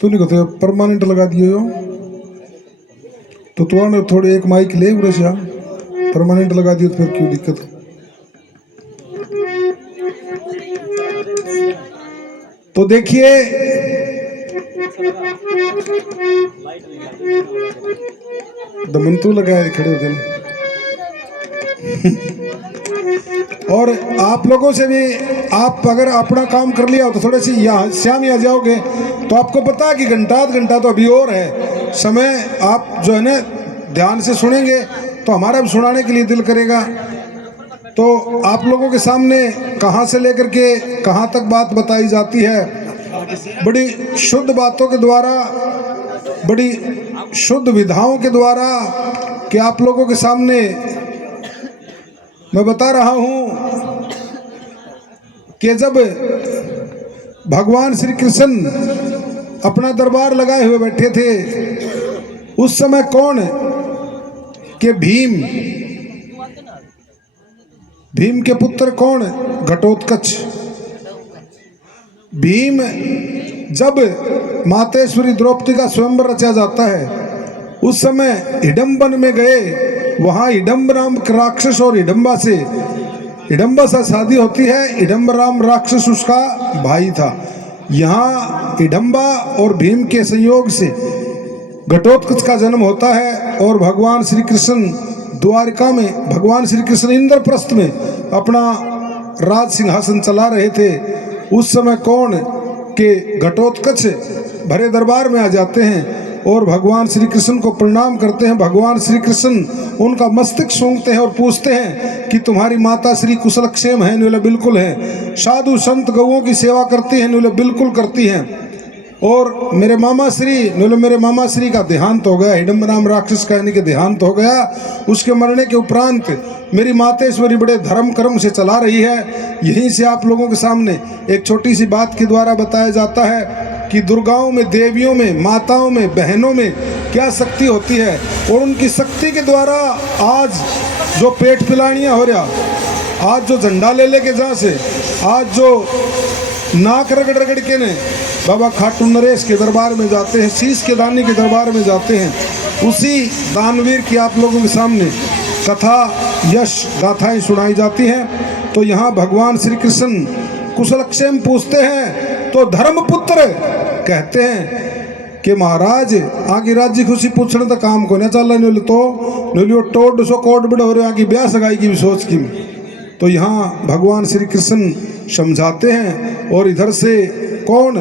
तू नहीं कहते परमानेंट लगा दिए हो तो तुमने थोड़ी एक माइक ले उरे से परमानेंट लगा दिए तो फिर क्यों दिक्कत। तो देखिए दमंतु लगाए खड़े हो गए। और आप लोगों से भी आप अगर अपना काम कर लिया हो तो थोड़े से यहाँ शाम आ जाओगे तो आपको पता है कि घंटा आध घंटा तो अभी और है समय। आप जो है ना ध्यान से सुनेंगे तो हमारा भी सुनाने के लिए दिल करेगा। तो आप लोगों के सामने कहाँ से लेकर के कहाँ तक बात बताई जाती है, बड़ी शुद्ध बातों के द्वारा, बड़ी शुद्ध विधाओं के द्वारा कि आप लोगों के सामने मैं बता रहा हूँ कि जब भगवान श्री कृष्ण अपना दरबार लगाए हुए बैठे थे उस समय कौन के भीम के पुत्र कौन घटोत्कच। भीम जब मातेश्वरी द्रौपदी का स्वयंवर रचा जाता है उस समय हिडम्बन में गए। वहां हिडम्ब नाम राक्षस और हिडम्बा से शादी होती है। हिडम्ब राम राक्षस उसका भाई था। यहाँ हिडम्बा और भीम के संयोग से घटोत्कच का जन्म होता है और भगवान श्री कृष्ण द्वारिका में, भगवान श्री कृष्ण इंद्रप्रस्थ में अपना राज सिंहासन चला रहे थे। उस समय कौन के घटोत्कच भरे दरबार में आ जाते हैं और भगवान श्री कृष्ण को प्रणाम करते हैं। भगवान श्री कृष्ण उनका मस्तक सूंघते हैं और पूछते हैं कि तुम्हारी माता श्री कुशल क्षेम है? बोले बिल्कुल है। साधु संत गौओं की सेवा करती हैं? बोले बिल्कुल करती हैं। और मेरे मामा श्री, बोले मेरे मामा श्री का देहांत हो गया, हिडम्ब नाम राक्षस कहने के देहांत हो गया। उसके मरने के उपरांत मेरी मातेश्वरी बड़े धर्म कर्म से चला रही है। यहीं से आप लोगों के सामने एक छोटी सी बात के द्वारा बताया जाता है कि दुर्गाओं में, देवियों में, माताओं में, बहनों में क्या शक्ति होती है और उनकी शक्ति के द्वारा आज जो पेट पिलानियाँ हो रहा, आज जो झंडा ले लेके जहाँ से, आज जो नाक रगड़ रगड़ के ने बाबा खाटू नरेश के दरबार में जाते हैं, शीश के दानी के दरबार में जाते हैं, उसी दानवीर की आप लोगों के सामने कथा यश गाथाएं सुनाई जाती हैं। तो यहाँ भगवान श्री कृष्ण कुशलक्षेम पूछते हैं तो धर्मपुत्र कहते हैं कि महाराज आगे राज्य खुशी पूछने तो काम को नहीं चल रहा, तो टोड सो कोट बड़े हो रहे आगे ब्याह सगाई की भी सोच की। तो यहाँ भगवान श्री कृष्ण समझाते हैं और इधर से कौन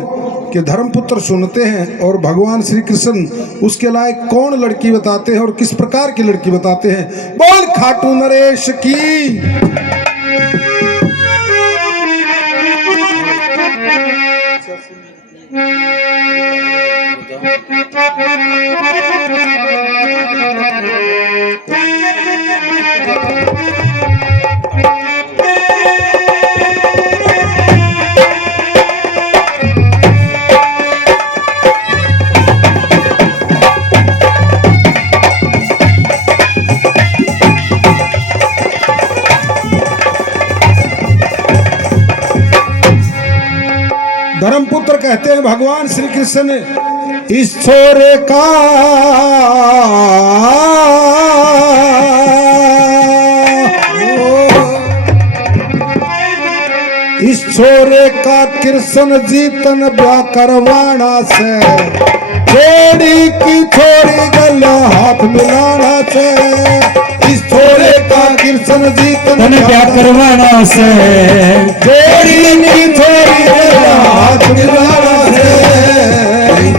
के धर्मपुत्र सुनते हैं और भगवान श्री कृष्ण उसके लायक कौन लड़की बताते हैं और किस प्रकार की लड़की बताते हैं। बोल खाटू नरेश की। धर्मपुत्र कहते हैं भगवान श्री कृष्ण इस छोरे का इस छोरे का कृष्ण जी तन ब्याह करवाना से जोड़ी की छोरी गला हाथ मिलाना से इस छोरे का कृष्ण जी तन क्या करवाना से जोड़ी की छोरी गला हाथ मिलाना से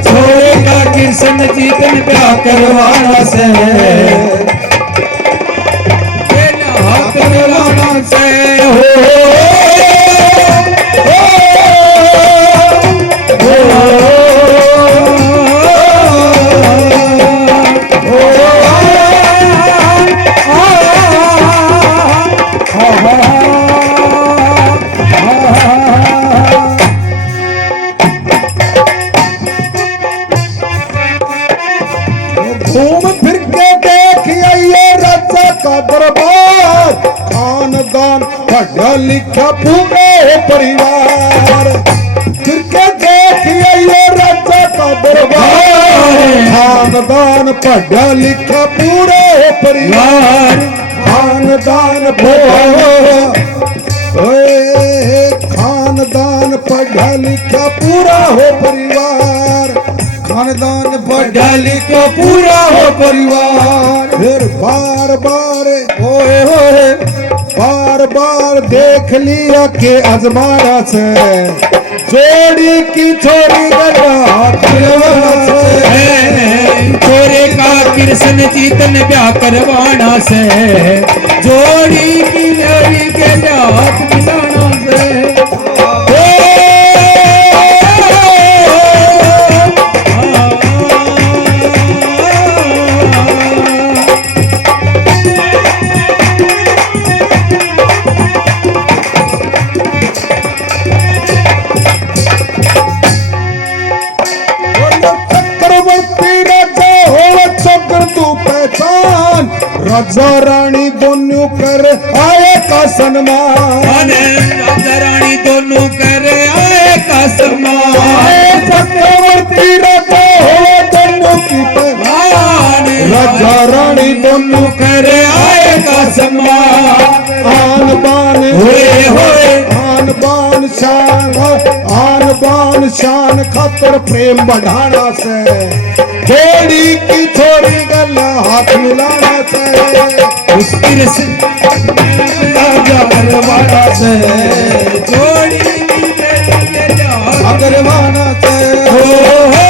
छोरे का कृष्ण जी तन क्या करवाना से हाथ मिलाना से घूम फिर के देख आइए राजा का दरबार खानदान पढ़ा लिखा पूरे परिवार फिर के देख आइए राजा का दरबार खानदान पढ़ा लिखा पूरे परिवार खानदान खानदान पढ़ा लिखा पूरा हो परिवार खानदान पढ़ा लिखा पूरा हो परिवार फिर बार बार ओए होए बार बार देख लिया के अजमाना से जोड़ी की छोरी गला हाथ मिलाना से छोरे का कृष्ण जी तन क्या करवाना से जोड़ी की जोड़ी के हाथ मिलाना से राजा रानी दोनों कर आए का सम्मान राजा रानी दोनों कर आए का सम्मान चक्रवर्ती राजा हो दोनों की पहचान राजा रानी दोनों कर आए का सम्मान आन बान होए होए आन बान शान खातर प्रेम बढ़ाना से जोड़ी की छोरी गला हाथ मिलाना से उस कृष्ण करवाना से जोड़ी की करवाना से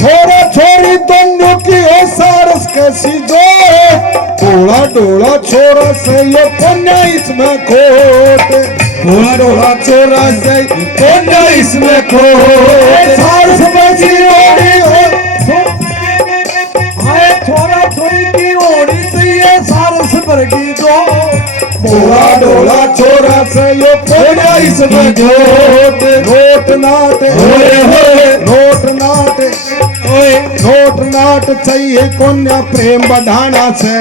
छोरा छोरी दोनों की हो सारस कैसी जो डोला डोला छोरा से ये कोन्या इसमें खोट डोला डोला छोरा से कोन्या इसमें खोट सारस कैसी ओढ़ी हो आए छोरा छोरी की ओढ़ी से ये सारस भर की दो डोला डोला छोरा से ये कोन्या इसमें खोट नोट नाट होए होए नोट नाट नोट नाट चाहिए कन्या प्रेम बढ़ाना से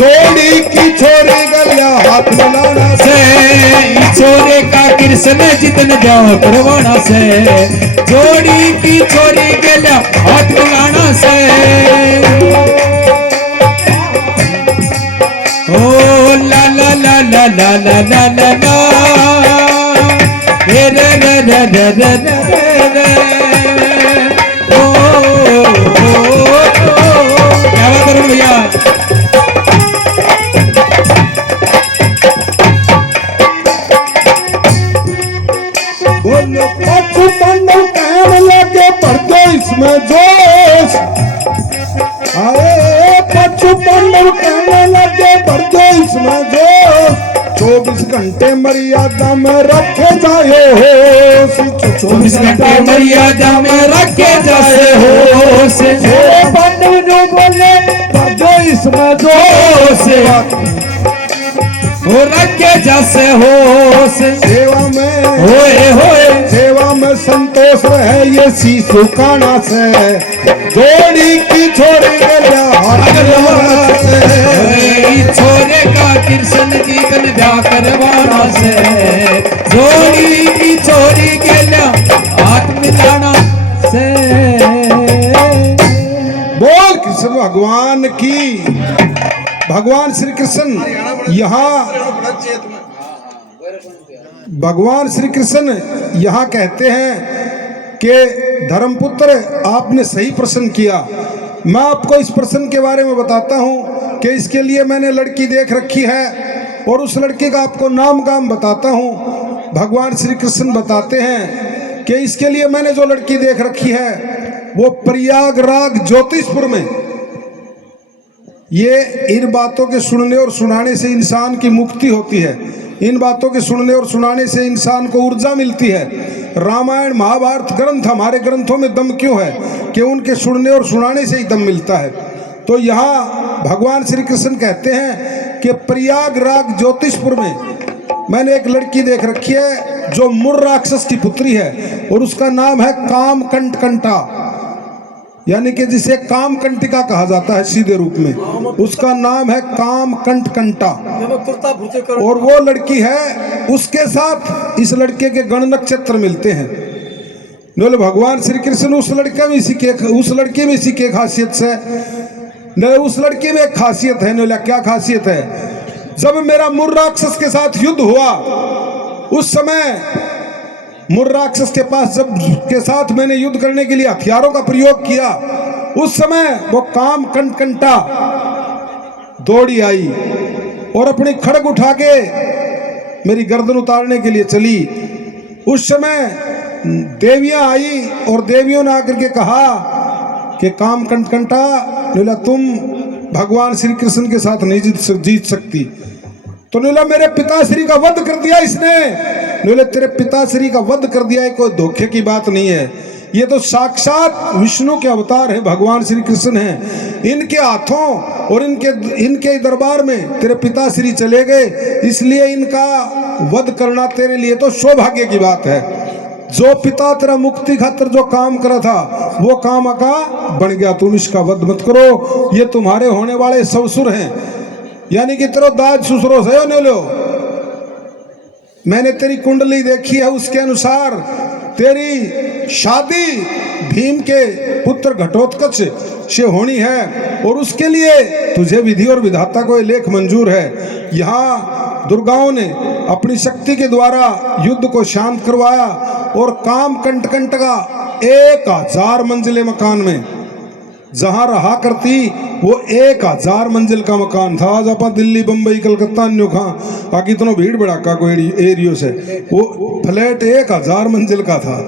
जोड़ी की छोरी गलिया हाथ मिलाना से छोरे का कृष्ण जितन जाओ करवाना से जोड़ी की छोरी गला हाथ मिलाना से ओ ला ला ला ला ला ला ला ला ला रे रे रे रे रे रे क्या बात करूं भैया बोलो पशु पांडव कहने लगे बढ़ दो इसमें जोश अरे पशु पांडव कहने लगे बढ़ दो इसमें जोश 24 घंटे मर्यादा में रखे जाए हो 24 घंटे मर्यादा में रखे जाए हो पांडव जो बोले बढ़ दो इसमें जोश हो रखे जैसे हो सेवा में होए होए सेवा में संतोष है ये शिशु काना से जोड़ी की छोरी गलिया हाथ छोरे का कृष्ण जी कन ब्याह करवाना से भगवान श्री कृष्ण यहाँ कहते हैं कि धर्मपुत्र आपने सही प्रश्न किया। मैं आपको इस प्रश्न के बारे में बताता हूँ कि इसके लिए मैंने लड़की देख रखी है और उस लड़की का आपको नाम गाम बताता हूँ। भगवान श्री कृष्ण बताते हैं कि इसके लिए मैंने जो लड़की देख रखी है वो प्रयागराज ज्योतिषपुर में। ये इन बातों के सुनने और सुनाने से इंसान की मुक्ति होती है। इन बातों के सुनने और सुनाने से इंसान को ऊर्जा मिलती है। रामायण महाभारत ग्रंथ हमारे ग्रंथों में दम क्यों है कि उनके सुनने और सुनाने से ही दम मिलता है। तो यहाँ भगवान श्री कृष्ण कहते हैं कि प्रयागराज ज्योतिषपुर में मैंने एक लड़की देख रखी है जो मुर राक्षस की पुत्री है और उसका नाम है कामकंटकंटा, यानी कि जिसे कामकंटिका कहा जाता है सीधे रूप में, उसका नाम है कामकंटकंटा। और वो लड़की है, उसके साथ इस लड़के के गण नक्षत्र मिलते हैं। बोले भगवान श्री कृष्ण उस लड़के में इसी के खासियत से न उस लड़की में एक खासियत है। बोला क्या खासियत है? जब मेरा मुर राक्षस के साथ युद्ध हुआ उस समय मुर राक्षस के पास जब के साथ मैंने युद्ध करने के लिए हथियारों का प्रयोग किया उस समय वो कामकंटकंटा दौड़ी आई और अपनी खड़ग उठा के मेरी गर्दन उतारने के लिए चली। उस समय देवियां आई और देवियों ने आकर के कहा कि कामकंटकंटा नीला तुम भगवान श्री कृष्ण के साथ नहीं जीत सकती। तो नीला मेरे पिताश्री का वध कर दिया इसने। नीला तेरे पिताश्री का वध कर दिया है, कोई धोखे की बात नहीं है। ये तो साक्षात विष्णु के अवतार है, भगवान श्री कृष्ण हैं। इनके हाथों और इनके दरबार में तेरे पिताश्री चले गए, इसलिए इनका वध करना तेरे लिए तो सौभाग्य की बात है। जो पिता तेरा मुक्ति खातिर जो काम करा था वो काम का बन गया, तुम इसका वध मत करो। ये तुम्हारे होने वाले ससुर हैं, यानी कि तेरा दाज ससुरों से ने लो। मैंने तेरी कुंडली देखी है, उसके अनुसार तेरी शादी भीम के पुत्र घटोत्कच से होनी है और उसके लिए तुझे विधि और विधाता को लेख मंजूर है। यहाँ दुर्गाओं ने अपनी शक्ति के द्वारा युद्ध को शांत करवाया और कामकंटकंट का 1000 मंजिले मकान में जहां रहा करती वो 1000 मंजिल का मकान था। आज आप दिल्ली बंबई कलकत्ता अन्यों खा आगे इतना भीड़ भड़ाका को एरियो से वो फ्लैट 1000 मंजिल का था।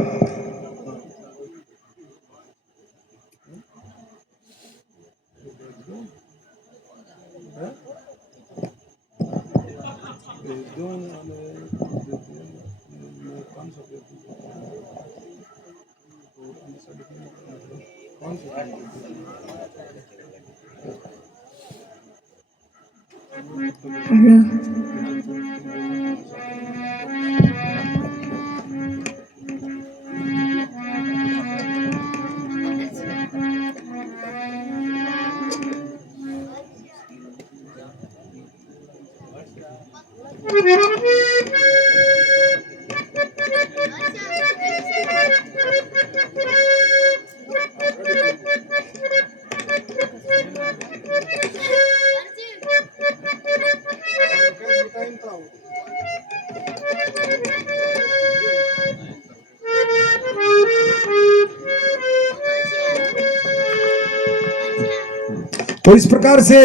तो इस प्रकार से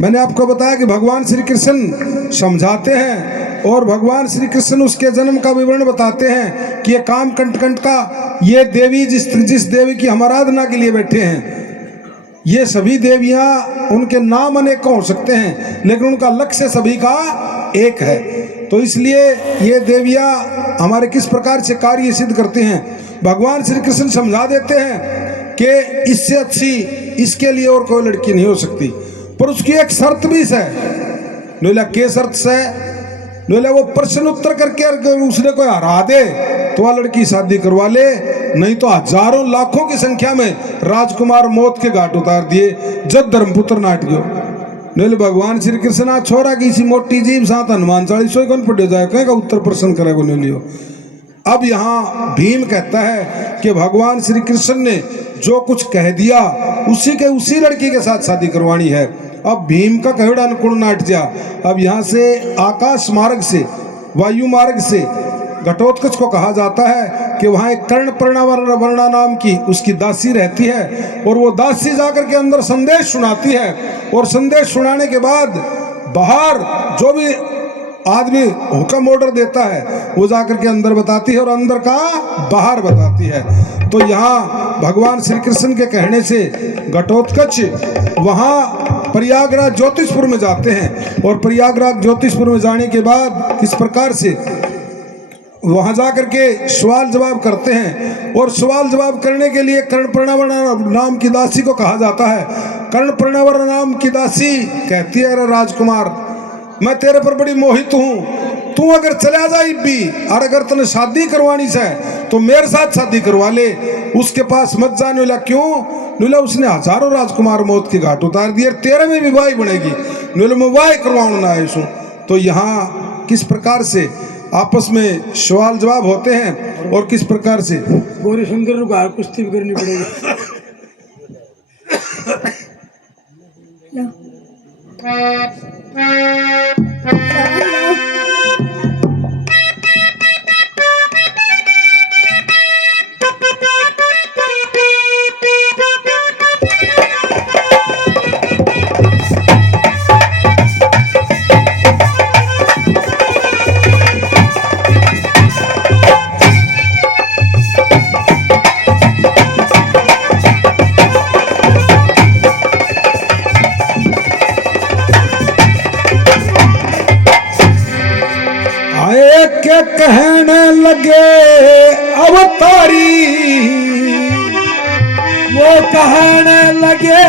मैंने आपको बताया कि भगवान श्री कृष्ण समझाते हैं और भगवान श्री कृष्ण उसके जन्म का विवरण बताते हैं कि ये कामकंटकंट का ये देवी जिस देवी की हम आराधना के लिए बैठे हैं, ये सभी देवियां उनके नाम अनेक हो सकते हैं लेकिन उनका लक्ष्य सभी का एक है। तो इसलिए ये देवियां हमारे किस प्रकार से कार्य सिद्ध करते हैं भगवान श्री कृष्ण समझा देते हैं कि इससे अच्छी इसके लिए और कोई लड़की नहीं हो सकती। पर उसकी एक शर्त भी है। नोला के शर्त से नोला वो प्रश्न उत्तर करके उसने कोई हरा दे तो वह लड़की शादी करवा ले, नहीं तो हजारों लाखों की संख्या में राजकुमार मौत के घाट उतार दिए जब धर्मपुत्र नाट गयो। नोले भगवान श्री कृष्ण छोरा की सी मोटी जीव साथ हनुमान 40 कौन पढ़ जाए कहेगा उत्तर प्रश्न करेगा नोलियो अब यहाँ भीम कहता है कि भगवान श्री कृष्ण ने जो कुछ कह दिया उसी लड़की के साथ शादी करवानी है। अब भीम का कहेड़ा अनुकूल नाट जा। अब यहाँ से आकाश मार्ग से वायु मार्ग से घटोत्कच को कहा जाता है कि वहाँ एक कर्ण वर्णा नाम की उसकी दासी रहती है और वो दासी जाकर के अंदर संदेश सुनाती है और संदेश सुनाने के बाद बाहर जो भी आदमी हुक्म ऑर्डर देता है वो जाकर के अंदर बताती है और अंदर का बाहर बताती है। तो यहाँ भगवान श्री कृष्ण के कहने से घटोत्कच वहाँ प्रयागराज ज्योतिषपुर में जाते हैं और प्रयागराज ज्योतिषपुर में जाने के बाद इस प्रकार से वहां जाकर के सवाल जवाब करते हैं और सवाल जवाब करने के लिए कर्णपर्णावर नाम की दासी को कहा जाता है। कर्णपर्णावर नाम की दासी कहती है, अरे राजकुमार, मैं तेरे पर बड़ी मोहित हूँ, तू अगर चला जाए भी और अगर तने शादी करवानी से तो मेरे साथ शादी करवा ले, उसके पास मत जाने वाला। क्यों? नुला उसने हजारों राजकुमार मौत के घाट उतार दिए, तेरे में भी वाई बनेगी, नुला मैं वाई करवाना ना आयुष हूँ। तो यहाँ किस प्रकार से आपस में सवाल जवाब होते हैं और किस प्रकार से गौरी शंकर को कुश्ती भी करनी पड़ेगी। के कहने लगे अवतारी, वो कहने लगे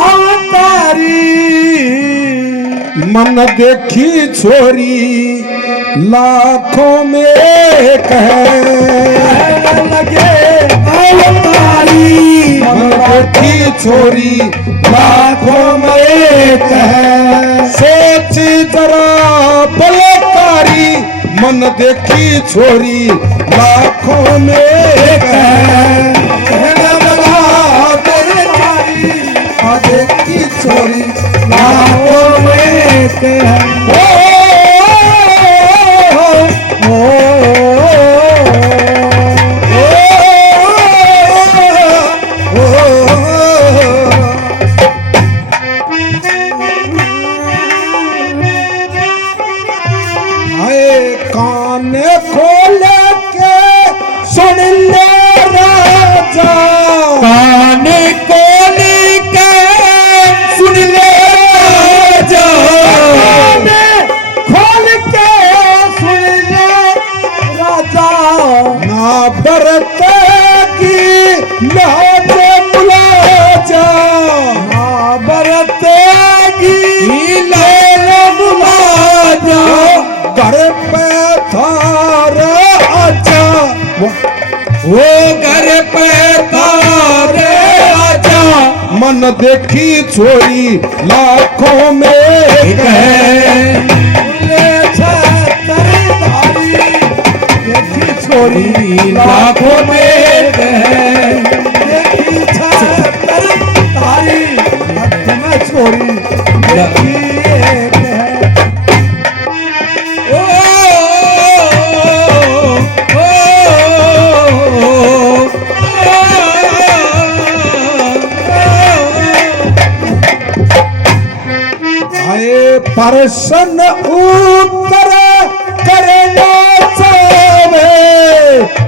अवतारी, मन देखी छोरी लाखों में एक है। कहने लगे अवतारी, मन देखी छोरी लाखों में एक है। सोची जरा बलात्कारी, मन देखी छोरी लाखों में एक है। कहने लगा बलात्कारी, मन देखी छोरी लाखों में एक है। वो घर पे तारे आजा, मन देखी छोरी लाखों में एक है। देखी छोरी लाखों में एक है। देखी तारी हाथ में छोरी देखी एक है। परसन उत्तर करना चाहे,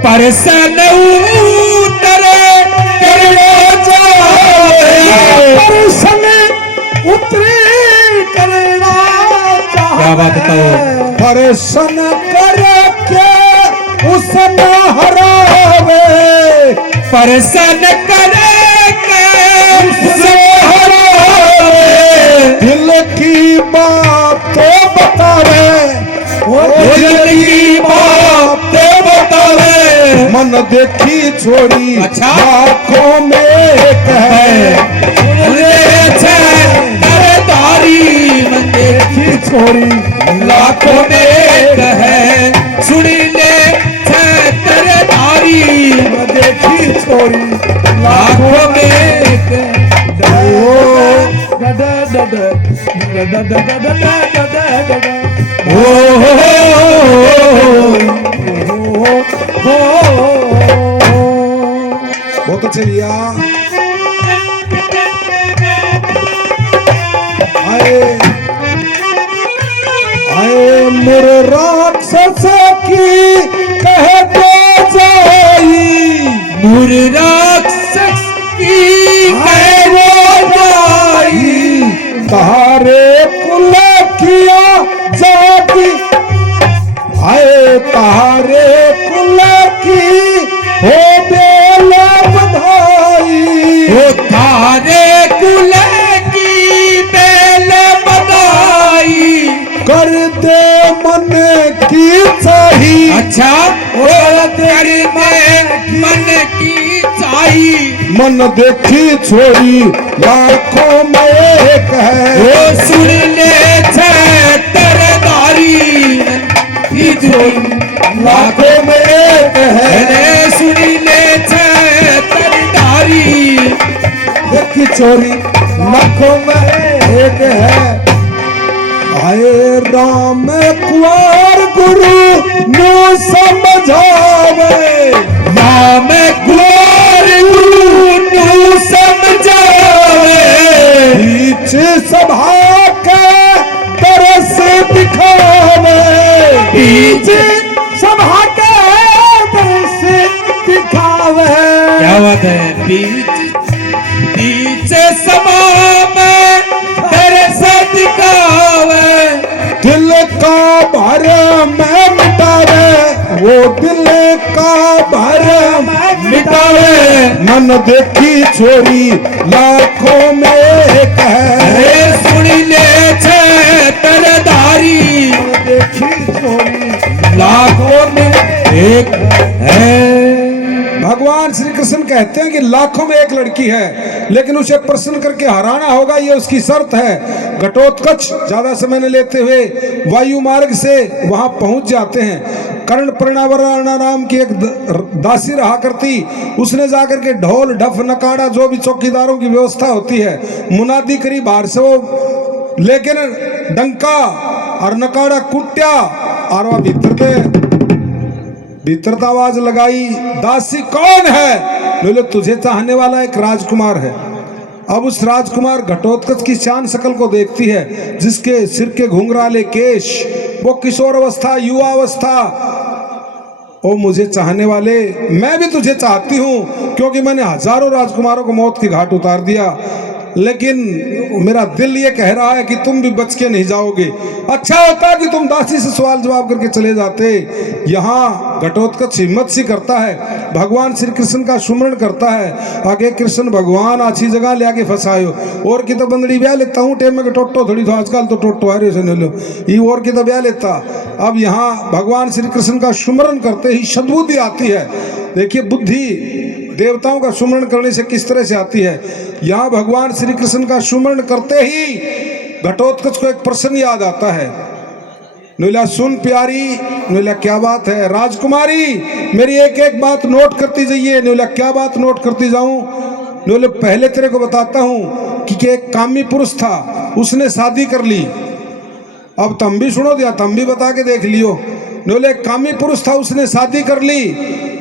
परसन उत्तर करना चाहे, परसन उत्तरी करना चाहे। क्या बात बताओ। परसन करके उसन हरावे, परसन करके उसे हरावे। दिल की बात तो बतावे, दिल की बात तो बतावे। मन देखी छोरी अच्छा। लाखों में एक है। तारी मन देखी छोरी लाखों में एक है। सुनी ले बहुत अच्छे भैया। आए आए मुर राक्षस की कह तो जाई, मुर राक्षस की कह वो जाई, तारे कुल किया जाती, आए तारे कुल की हो बेल बधाई, ओ तारे कुल की बेल बधाई, कर दे मन की चाही। अच्छा ओ तेरी मन की चाही, मन देखी छोरी लाखों में एक है, ओ सुन ले तरदारी लाखों में एक है, रे सुन ले तरदारी, देखी छोरी लाखों में एक है। आए राम कुंवर गुरु नु समझावे, राम कुंवर गुरु नु समझावे, बीच सभा के तरस दिखावे, बीच सभा के तरस दिखावे। क्या बात है, बीच सभा में तरस दिखावे, दिल का भरम मिटावे, वो दिल का भरम मिटावे, मन देखी छोरी लाखों में एक है, रे सुन ले तरदारी, देखी छोरी लाखों में एक है। भगवान श्री कृष्ण कहते हैं कि लाखों में एक लड़की है, लेकिन उसे प्रसन्न करके हराना होगा, ये उसकी शर्त है। घटोत्कच ज्यादा समय न लेते हुए वायु मार्ग से वहां पहुंच जाते हैं। कर्ण पर्णावरण नाम की एक दासी रहा करती, उसने जाकर के ढोल ढफ नकाड़ा जो भी चौकीदारों की व्यवस्था होती है मुनादी करी बाहर से वो, लेकिन डंका और नकाड़ा कुट्या और वह भीतर आवाज लगाई, दासी कौन है? बोले तुझे चाहने वाला एक राजकुमार है। अब उस राजकुमार घटोत्कच की शान शकल को देखती है, जिसके सिर के घुंघराले केश, वो किशोर अवस्था, युवा अवस्था। ओ मुझे चाहने वाले, मैं भी तुझे चाहती हूं, क्योंकि मैंने हजारों राजकुमारों को मौत की घाट उतार दिया, लेकिन मेरा दिल ये कह रहा है कि तुम भी बच के नहीं जाओगे। अच्छा होता कि तुम दासी से सवाल जवाब करके चले जाते। यहाँ घटोत्कच हिम्मत सी करता है, भगवान श्री कृष्ण का सुमरण करता है। आगे कृष्ण भगवान अच्छी जगह ले आके फंसायो, और की तो बंदड़ी ब्याह लेता हूँ टेम में टोटो थोड़ी तो आजकल तो टोटो आ रहे लो ये, और की तो ब्याह लेता। अब यहाँ भगवान श्री कृष्ण का सुमरण करते ही सद्बुद्धि आती है। देखिए बुद्धि देवताओं का सुमरण करने से किस तरह से आती है। यहाँ भगवान श्री कृष्ण का सुमरण करते ही घटोत्कच को एक प्रश्न याद आता है। नीला सुन प्यारी, नीला क्या बात है? राजकुमारी मेरी एक एक बात नोट करती जाइए। नीला क्या बात नोट करती जाऊं? नीले पहले तेरे को बताता हूं कि एक कामी पुरुष था, उसने शादी कर ली। अब तुम भी सुनो दिया, तुम भी बता के देख लियो। नीले कामी पुरुष था, उसने शादी कर ली,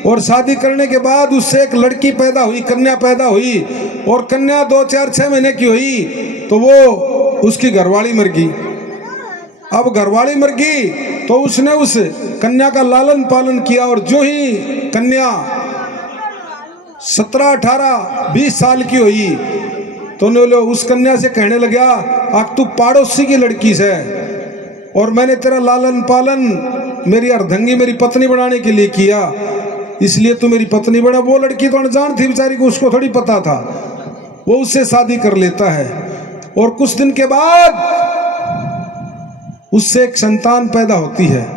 और शादी करने के बाद उससे एक लड़की पैदा हुई, कन्या पैदा हुई, और कन्या 2-4-6 महीने की हुई तो वो उसकी घरवाली मर गई। अब घरवाली मर गई तो उसने उस कन्या का लालन पालन किया, और जो ही कन्या 17, 18, 20 साल की हुई तो उस कन्या से कहने लगा, अब तू पड़ोसी की लड़की से, और मैंने तेरा लालन पालन मेरी अर्धंगी, मेरी पत्नी बनाने के लिए किया, इसलिए तू मेरी पत्नी बना। वो लड़की तो अनजान थी बेचारी को, उसको थोड़ी पता था। वो उससे शादी कर लेता है, और कुछ दिन के बाद उससे एक संतान पैदा होती है,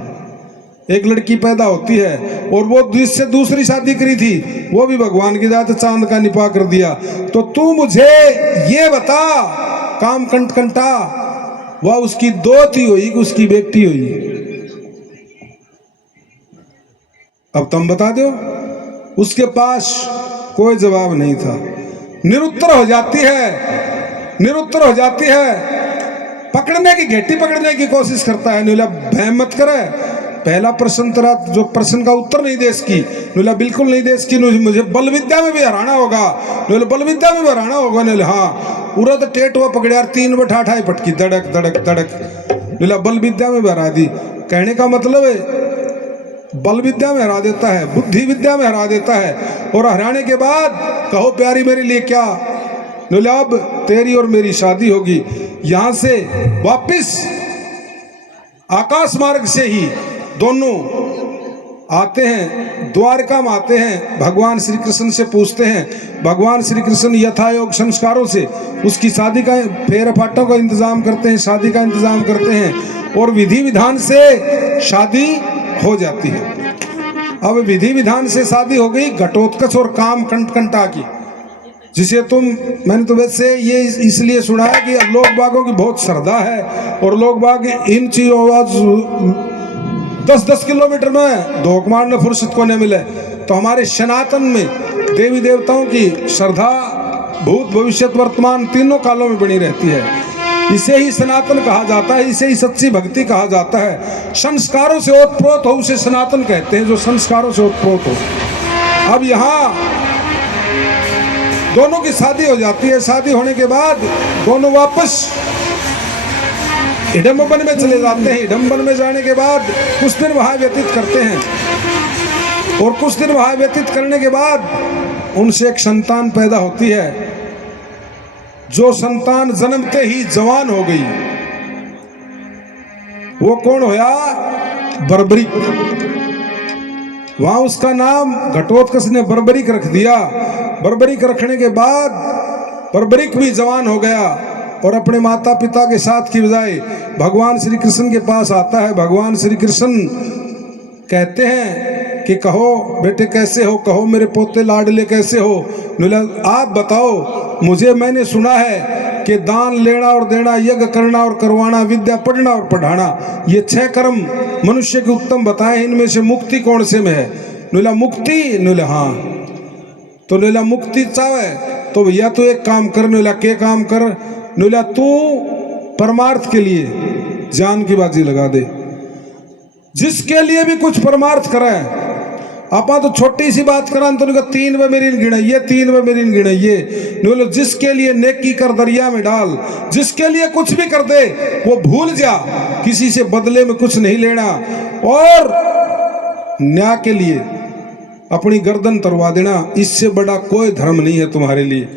एक लड़की पैदा होती है, और वो जिससे दूसरी शादी करी थी वो भी भगवान की जात चांद का निपा कर दिया। तो तू मुझे ये बता, काम कंटा वह उसकी दोती हुई कि उसकी बेटी हुई? अब तुम बता दो। उसके पास कोई जवाब नहीं था। निरुत्तर हो जाती है, निरुत्तर हो जाती है। पकड़ने की घेटी पकड़ने की कोशिश करता है। नुला भय मत करे, पहला प्रश्न तेरा जो प्रश्न का उत्तर नहीं दे इसकी, नुला बिल्कुल नहीं दे इसकी, मुझे बल विद्या में भी हराना होगा, नुला बल विद्या में भी हराना होगा। नुला हाँ पूरा तो टेट हुआ पकड़े यार, 3 बठा ठाई पटकी धड़क धड़क धड़क, नुला बल विद्या में भी हरा दी। कहने का मतलब है बल विद्या में हरा देता है, बुद्धि विद्या में हरा देता है, और हराने के बाद कहो प्यारी मेरे लिए क्या, नुला अब तेरी और मेरी शादी होगी। यहां से वापिस आकाश मार्ग से ही दोनों आते हैं, द्वारका में आते हैं, भगवान श्री कृष्ण से पूछते हैं। भगवान श्री कृष्ण यथायोग संस्कारों से उसकी शादी का फेर फाटों का इंतजाम करते हैं, शादी का इंतजाम करते हैं, और विधि विधान से शादी हो जाती है। अब विधि विधान से शादी हो गई घटोत्कच और काम कंटा की, जिसे मैंने तो वैसे ये इसलिए सुना है कि लोग बागों की बहुत श्रद्धा है, और लोग बाग इन चीजों 10-10 किलोमीटर में धोख मारने फुर्सत को नहीं मिले। तो हमारे सनातन में देवी देवताओं की श्रद्धा भूत भविष्य वर्तमान तीनों कालों में बनी रहती है। इसे ही सनातन कहा जाता है, इसे ही सच्ची भक्ति कहा जाता है। संस्कारों से ओतप्रोत हो उसे सनातन कहते हैं, जो संस्कारों से ओतप्रोत हो। अब यहाँ दोनों की शादी हो जाती है। शादी होने के बाद दोनों वापस हिडम्बन में चले जाते हैं। हिडम्बन में जाने के बाद कुछ दिन वहां व्यतीत करते हैं, और कुछ दिन वहां व्यतीत करने के बाद उनसे एक संतान पैदा होती है, जो संतान जन्मते ही जवान हो गई। वो कौन होया? बर्बरिक। वहां उसका नाम घटोत्कच ने बर्बरिक रख दिया। बर्बरिक रखने के बाद बर्बरिक भी जवान हो गया, और अपने माता पिता के साथ की बजाय भगवान श्री कृष्ण के पास आता है। भगवान श्री कृष्ण कहते हैं कि कहो बेटे कैसे हो, कहो मेरे पोते लाडले कैसे हो। आप बताओ मुझे, मैंने सुना है कि दान लेना और देना, यज्ञ करना और करवाना, विद्या पढ़ना और पढ़ाना, ये 6 कर्म मनुष्य के उत्तम बताए, इनमें से मुक्ति कौन से में है? नुला मुक्ति। नुला हाँ। तो नुला मुक्ति चाहे तो भैया तू एक काम कर। नुला के काम कर? नुला तू परमार्थ के लिए जान की बाजी लगा दे। जिसके लिए भी कुछ परमार्थ करे, आपा तो छोटी सी बात करा तो 3 वे मेरी गिनाइए, 3 वे मेरी गिनाइए। नुला जिसके लिए नेकी कर दरिया में डाल, जिसके लिए कुछ भी कर दे वो भूल जा, किसी से बदले में कुछ नहीं लेना, और न्याय के लिए अपनी गर्दन तरवा देना, इससे बड़ा कोई धर्म नहीं है तुम्हारे लिए।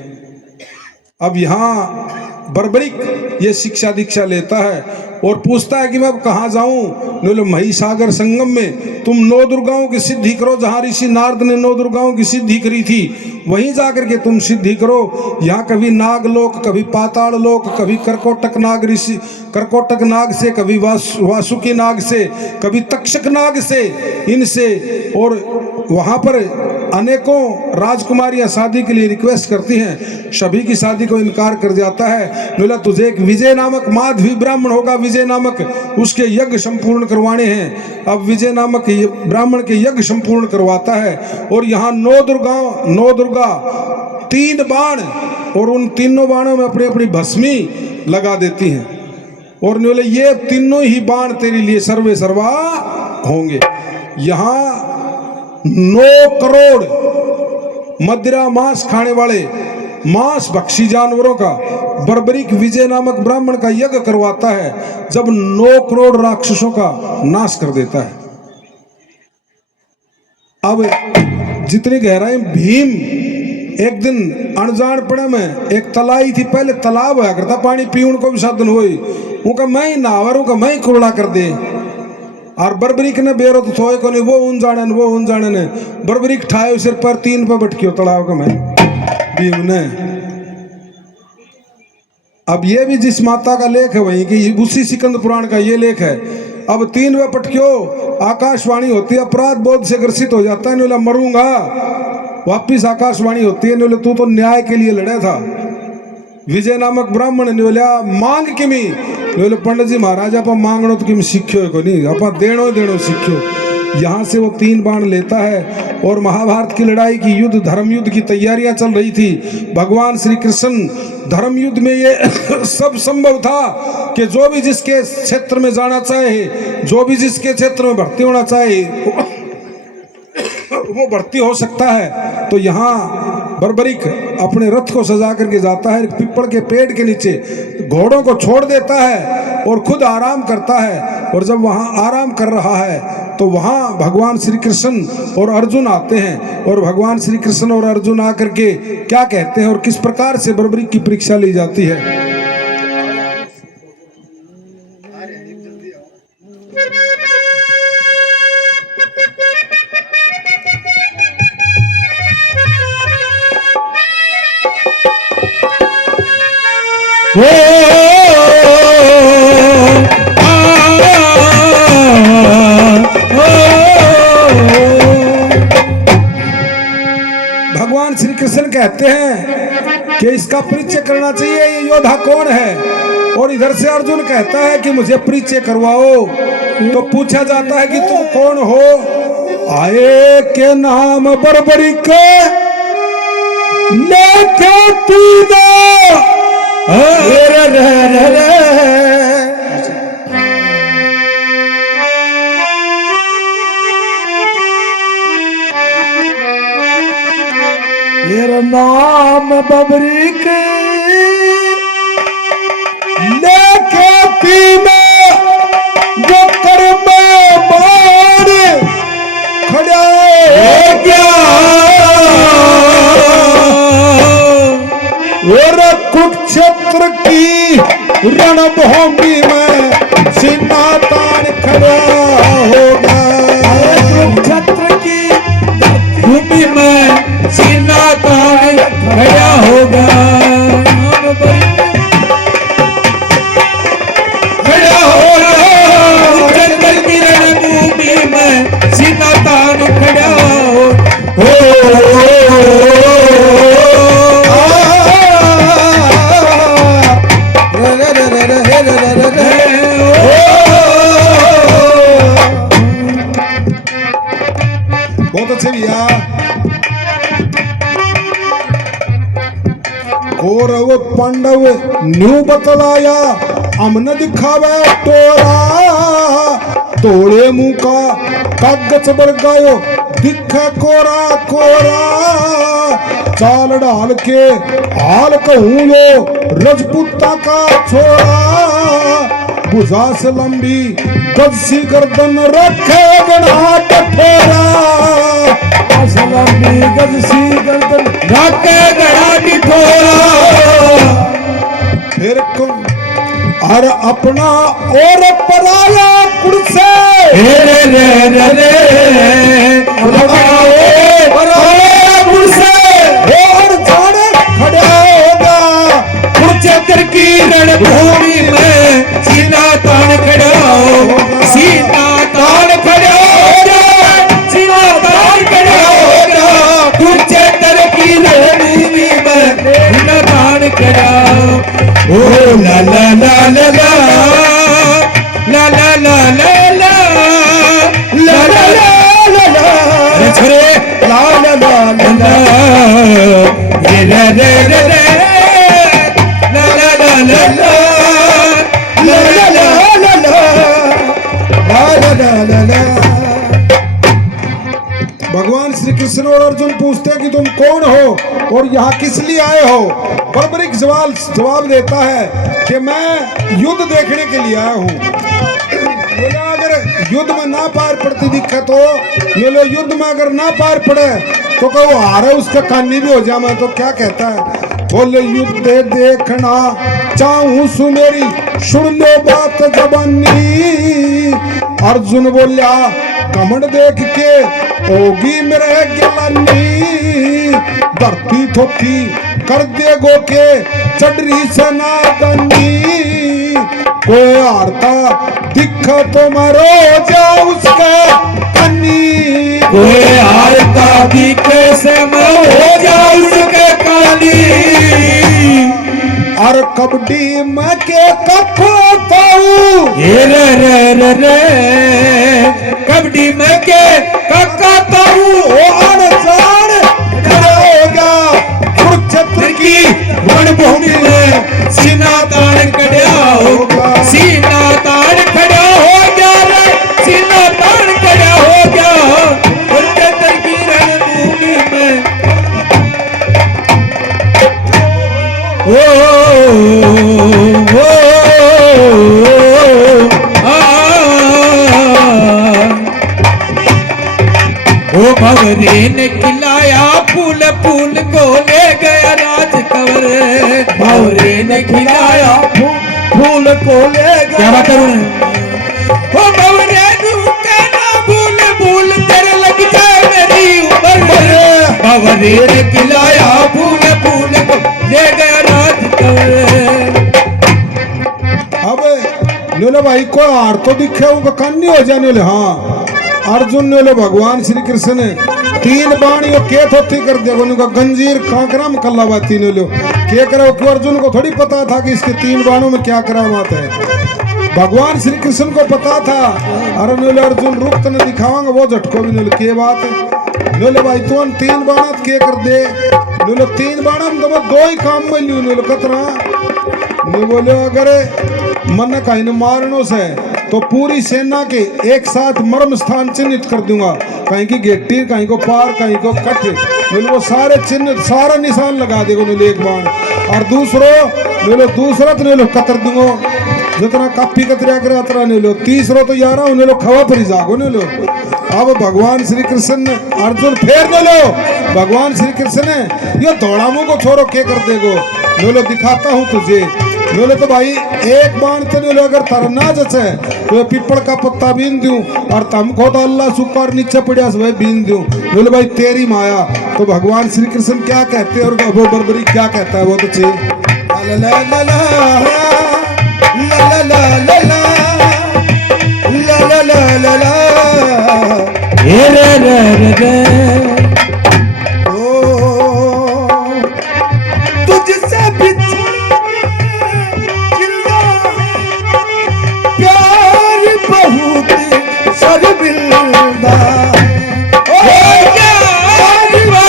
अब यहाँ बर्बरिक ये शिक्षा दीक्षा लेता है और पूछता है कि मैं अब कहाँ जाऊं? महिसागर संगम में तुम 9 दुर्गाओं की सिद्धि करो। जहाँ ऋषि नारद ने 9 दुर्गाओं की सिद्धि करी थी, वहीं जाकर के तुम सिद्धि करो। यहाँ कभी नागलोक, कभी पाताल लोक, कभी करकोटक नाग ऋषि, करकोटक नाग से, कभी वासुकी नाग से, कभी तक्षक नाग से, इनसे। और वहाँ पर अनेकों राजकुमारियां शादी के लिए रिक्वेस्ट करती हैं, सभी की शादी को इनकार कर जाता है। बोला तुझे एक विजय नामक माधवी ब्राह्मण होगा, विजय नामक, उसके यज्ञ संपूर्ण करवाने हैं। अब विजय नामक ब्राह्मण के यज्ञ संपूर्ण करवाता है, और यहाँ 9 दुर्गा 3 बाण, और उन तीनों बाणों में अपनी अपनी भस्मी लगा देती हैं, और बोले ये तीनों ही बाण तेरे लिए सर्वे सर्वा होंगे। यहाँ 9 करोड़ मदिरा मांस खाने वाले मांस भक्षी जानवरों का बर्बरिक विजय नामक ब्राह्मण का यज्ञ करवाता है, जब 9 करोड़ राक्षसों का नाश कर देता है। अब जितनी गहराई, भीम एक दिन अनजानपणे में एक तलाई थी, पहले तालाब हुआ करता, पानी पीने को भी साधन हुई, उनका मैं ही नावर का मैं ही कुरड़ा कर दे। और बर्बरिक ने बेरो तो थोए को नहीं, वो उन जाने ने बर्बरिक ठाए सिर पर 3 पे बटकियो तलाव का मैं भीम ने। अब ये भी जिस माता का लेख है वही कि उसी सिकंद पुराण का ये लेख है। अब 3 वे पटकियो आकाशवाणी होती है, अपराध बोध से ग्रसित हो जाता है, बोला मरूंगा। वापिस आकाशवाणी होती है, बोले तू तो न्याय के लिए लड़ा था। विजय नामक ब्राह्मण ने बोलिया मांग किमी, बोले पंडित जी महाराज आप मांगनो तो किम सीख्यो को नहीं, आप देणो सीख्यो। यहाँ से वो 3 बाण लेता है और महाभारत की लड़ाई की युद्ध धर्म युद्ध की तैयारियां चल रही थी। भगवान श्री कृष्ण धर्म युद्ध में ये सब संभव था कि जो भी जिसके क्षेत्र में जाना चाहे, जो भी जिसके क्षेत्र में भर्ती होना चाहे वो भर्ती हो सकता है। तो यहाँ बर्बरिक अपने रथ को सजा करके जाता है, पीपल के पेड़ के नीचे घोड़ों को छोड़ देता है और खुद आराम करता है। और जब वहाँ आराम कर रहा है तो वहाँ भगवान श्री कृष्ण और अर्जुन आते हैं और भगवान श्री कृष्ण और अर्जुन आकर के क्या कहते हैं और किस प्रकार से बर्बरिक की परीक्षा ली जाती है। भगवान श्री कृष्ण कहते हैं कि इसका परिचय करना चाहिए, ये योद्धा कौन है। और इधर से अर्जुन कहता है कि मुझे परिचय करवाओ। तो पूछा जाता है कि तुम कौन हो। आए के नाम बर्बरिक लेके तू मेरा नाम बबरिक लेके पीना जो कर्म मान खड़ा हो गया और कुरुक्षेत्र की रणभूमि में सीना तान खड़ा होगा। कुरुक्षेत्र की भूमि में सीना तान खड़ा होगा, खड़ा होगा। कुरुक्षेत्र की रणभूमि में सीना तान खड़ा बहुत अच्छे भैया। कौरव पांडव न्यू बतलाया अमन दिखावे टोरा तोड़े मुंह का कागज बर गायो दिखे कोरा कोरा चाल डाल के हाल कहूं यो रजपूता का छोरा भुजा से लंबी गजसी गर्दन रखे गणाट ठोरा लंबी गजसी गर्दन रखे गणाट ठोरा फिर और अपना और पराया कुर्से रे रे रे रे पराया कुर्से और जाने खड़ा होगा कुरुक्षेत्र की रणभूमि में सीना तान खड़ा होगा, सीना तान खड़ा होगा, सीना तान खड़ा होगा। कुरुक्षेत्र की रणभूमि में सीना तान खड़ा ओ ला ला ला ला ला ला ला ला ला ला ला ला ला ला छरे ला ला ला ला रे रे रे रे रे ला ला ला ला ला ला ला ला ला ला ला ला। भगवान श्री कृष्ण और अर्जुन पूछते हैं कि तुम कौन हो और यहाँ किस लिए आए हो। बर्बरिक जवाब देता है कि मैं युद्ध देखने के लिए आया हूँ। बोले अगर युद्ध में ना पार पड़ती दिक्कत तो ये लो युद्ध में अगर ना पार पड़े तो कहो हारे उसका कानी भी हो जा। मैं तो क्या कहता है बोले युद्ध देखना चाहूं सु मेरी सुन लो बात जबानी। अर्जुन बोलिया कमंड देख के होगी मेरे गिलानी धरती थोथी कर दे गो के चडरी सनातनी कोई हारता दिख तो मरो जा उसका कन्नी कोई हारता दिख से मरो जा उसके कन्नी और कबड्डी में के कखो ताऊ ये रे कबड्डी में के काका ताऊ और जान खड़ा होगा कुरुक्षेत्र की रणभूमि में सीना तान खड़ा होगा, सीना तान खड़ा हो गया रे, सीना तान खड़ा हो गया कुरुक्षेत्र की रणभूमि में। ओ भंवरे ने खिलाया फूल फूल को ले गया राज कंवर, भंवरे ने खिलाया फूल को ले क्या बात है ओ भंवरे नू कहना भूल भूल तेरे लग जाए मेरी उम्र, भंवरे ने खिलाया फूल फूल को ले गया राज कंवर। अब लोले भाई को हार तो दिखे उनका कन्नी हो जाने ले। हाँ अर्जुन ने लो भगवान श्री कृष्ण ने 3 बाण यो के थोथी कर दिया उनका गंजीर कांकरा में कल्ला बाती ने लो के करो कि अर्जुन को थोड़ी पता था कि इसके 3 बाणों में क्या करामात है। भगवान श्री कृष्ण को पता था। अरे नो अर्जुन रुक तने दिखावांगा वो झटको भी नो के बात है नो भाई तू 3 बाणात के कर दे नो 3 बाणा में तो 2 ही काम में लियो नो कतरा नो बोले अगर मन कहीं मारनो से तो पूरी सेना के एक साथ मर्म स्थान चिन्हित कर दूंगा, कहीं की गेटी कहीं को पार कहीं को कट वो सारे चिन्ह सारा निशान लगा देगा नीलो एक बाण। और दूसरा तो नीलो कतर दूंगा जितना कापी कतरिया करे अतरा नीलो, तीसरो तो यारा नीलो खवा पर जागो नीलो। अब भगवान श्री कृष्ण ने अर्जुन फेर नीलो भगवान श्री कृष्ण ने ये दौड़ामो को छोड़ो के कर देगो नीलो दिखाता हूँ तुझे बोले तो भाई एक बाण तो नहीं अगर तरना जैसे तो पीपल का पत्ता बीन दूं और तुमको तो अल्लाह सुकर नीचे पड़ा से बीन दूं बोले भाई तेरी माया। तो भगवान श्री कृष्ण क्या कहते हैं और वो बर्बरी क्या कहता है वो तो ला ला ला ला ला ला ला ला ला तुझसे बहुत शर्मिंदा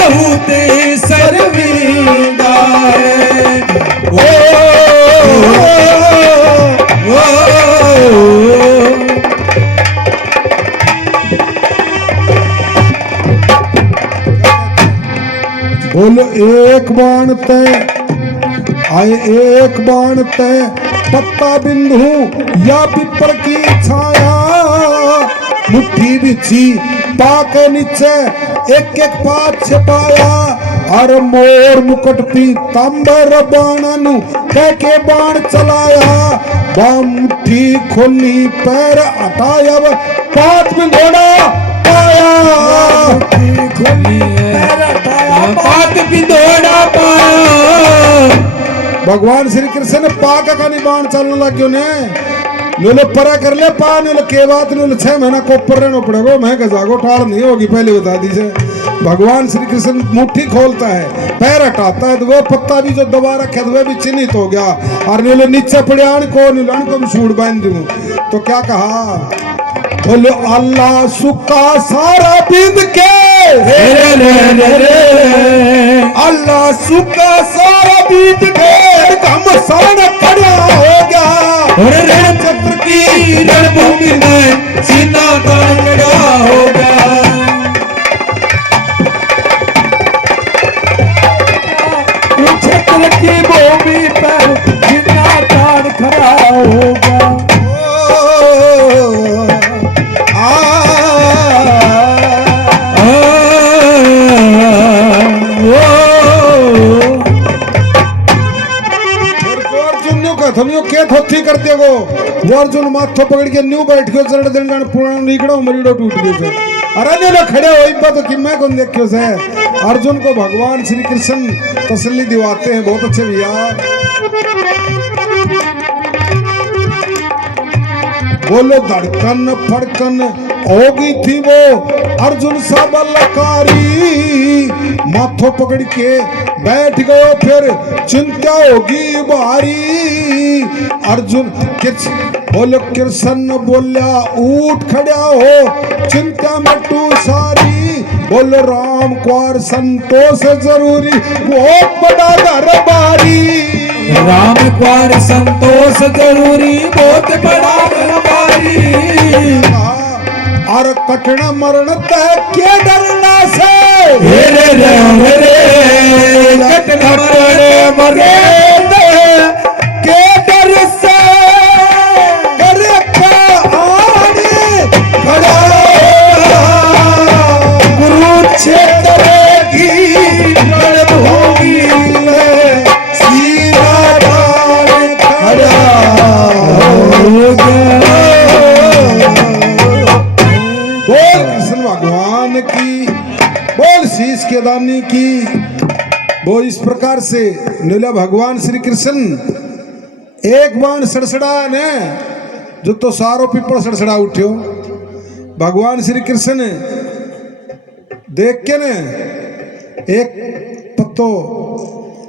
बहुत शर्मिंदा बोलो एक बाण तय आए एक बाण तय पत्ता बिंदु या पिपर की छाया मुट्ठी बिछी पाके नीचे एक एक पात छपाया और मोर मुकुट पी तांबर बाणनु कह के बाण चलाया बाम मुट्ठी खोली पैर हटाया पात में घोड़ा पाया खोली पैर हटाया पात में घोड़ा पाया। भगवान श्री कृष्ण ने पाक का निबाण चलने लग गयो ने लो परा कर ले पा नो के बात नो 6 महीना को ऊपर रहना पड़ेगा मैं जागो ठाड़ नहीं होगी पहले बता दीजिए। भगवान श्री कृष्ण मुट्ठी खोलता है पैर हटाता है तो वो पत्ता भी जो दबा रखा है वो भी चिन्हित हो गया और नीलो नीचे पड़े आन को भी सूट बांध दूं तो क्या कहा बोलो अल्लाह सुखा सारा बिंद के अल्लाह सुखा सारा बीत के हम सारा खड़ा हो गया और रणचक्र की रणभूमि में सीना तान खड़ा हो गया। कुरुक्षेत्र की भूमि पर सीना तान खड़ा हो गया। थमियो के थोथी कर देगो वो अर्जुन माथो पकड़ के न्यू बैठ गयो चढ़ देन पुराण निकड़ो मरीडो टूट गयो से अरे ने खड़े होइबा तो कि मैं कौन देखियो से अर्जुन को भगवान श्री कृष्ण तसल्ली दिवाते हैं बहुत अच्छे भैया। बोलो धड़कन फड़कन होगी थी वो अर्जुन सा बलकारी, माथों पकड़ के बैठ गयो फिर चिंता होगी भारी। अर्जुन बोलो कृष्ण बोलिया उठ खड़ा हो चिंता मिटू सारी। बोलो राम कुआर संतोष जरूरी बहुत बड़ा घर बारी। राम कुआर संतोष जरूरी बहुत बड़ा घरबारी। और कठिन मरण तय के डरना से हेरे रे कठिन मरे के डर से करे का आने खड़ा कुरुक्षेत्र की रणभूमि में सीधा प्राण खड़ा हो गया। बोल कृष्ण भगवान की, बोल शीश के दानी की। वो इस प्रकार से नीला भगवान श्री कृष्ण एक बाण सड़सड़ा ने जो तो सारो पीपल सड़सड़ा उठ्यो। भगवान श्री कृष्ण देख के ने एक पत्तो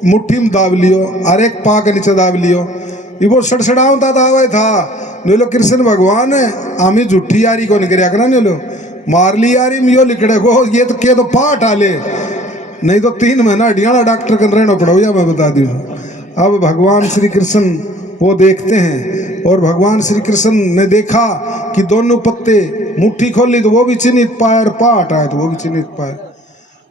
मुट्ठी में दाब लियो और एक पा के नीचे दाब लियो। ये वो सड़सड़ावता दावे था नीलो कृष्ण भगवान आमी झूठी यारी को निकरिया करा नीलो मार ली यारी में यो लिखड़े को ये तो के तो पाठ आले नहीं तो 3 महीना हड्डियां डॉक्टर कर रहना पड़ो या मैं बता दूं। अब भगवान श्री कृष्ण वो देखते हैं और भगवान श्री कृष्ण ने देखा कि दोनों पत्ते मुट्ठी खोली तो वो भी चिन्हित पाए और पाठ आए तो वो भी चिन्हित पाए।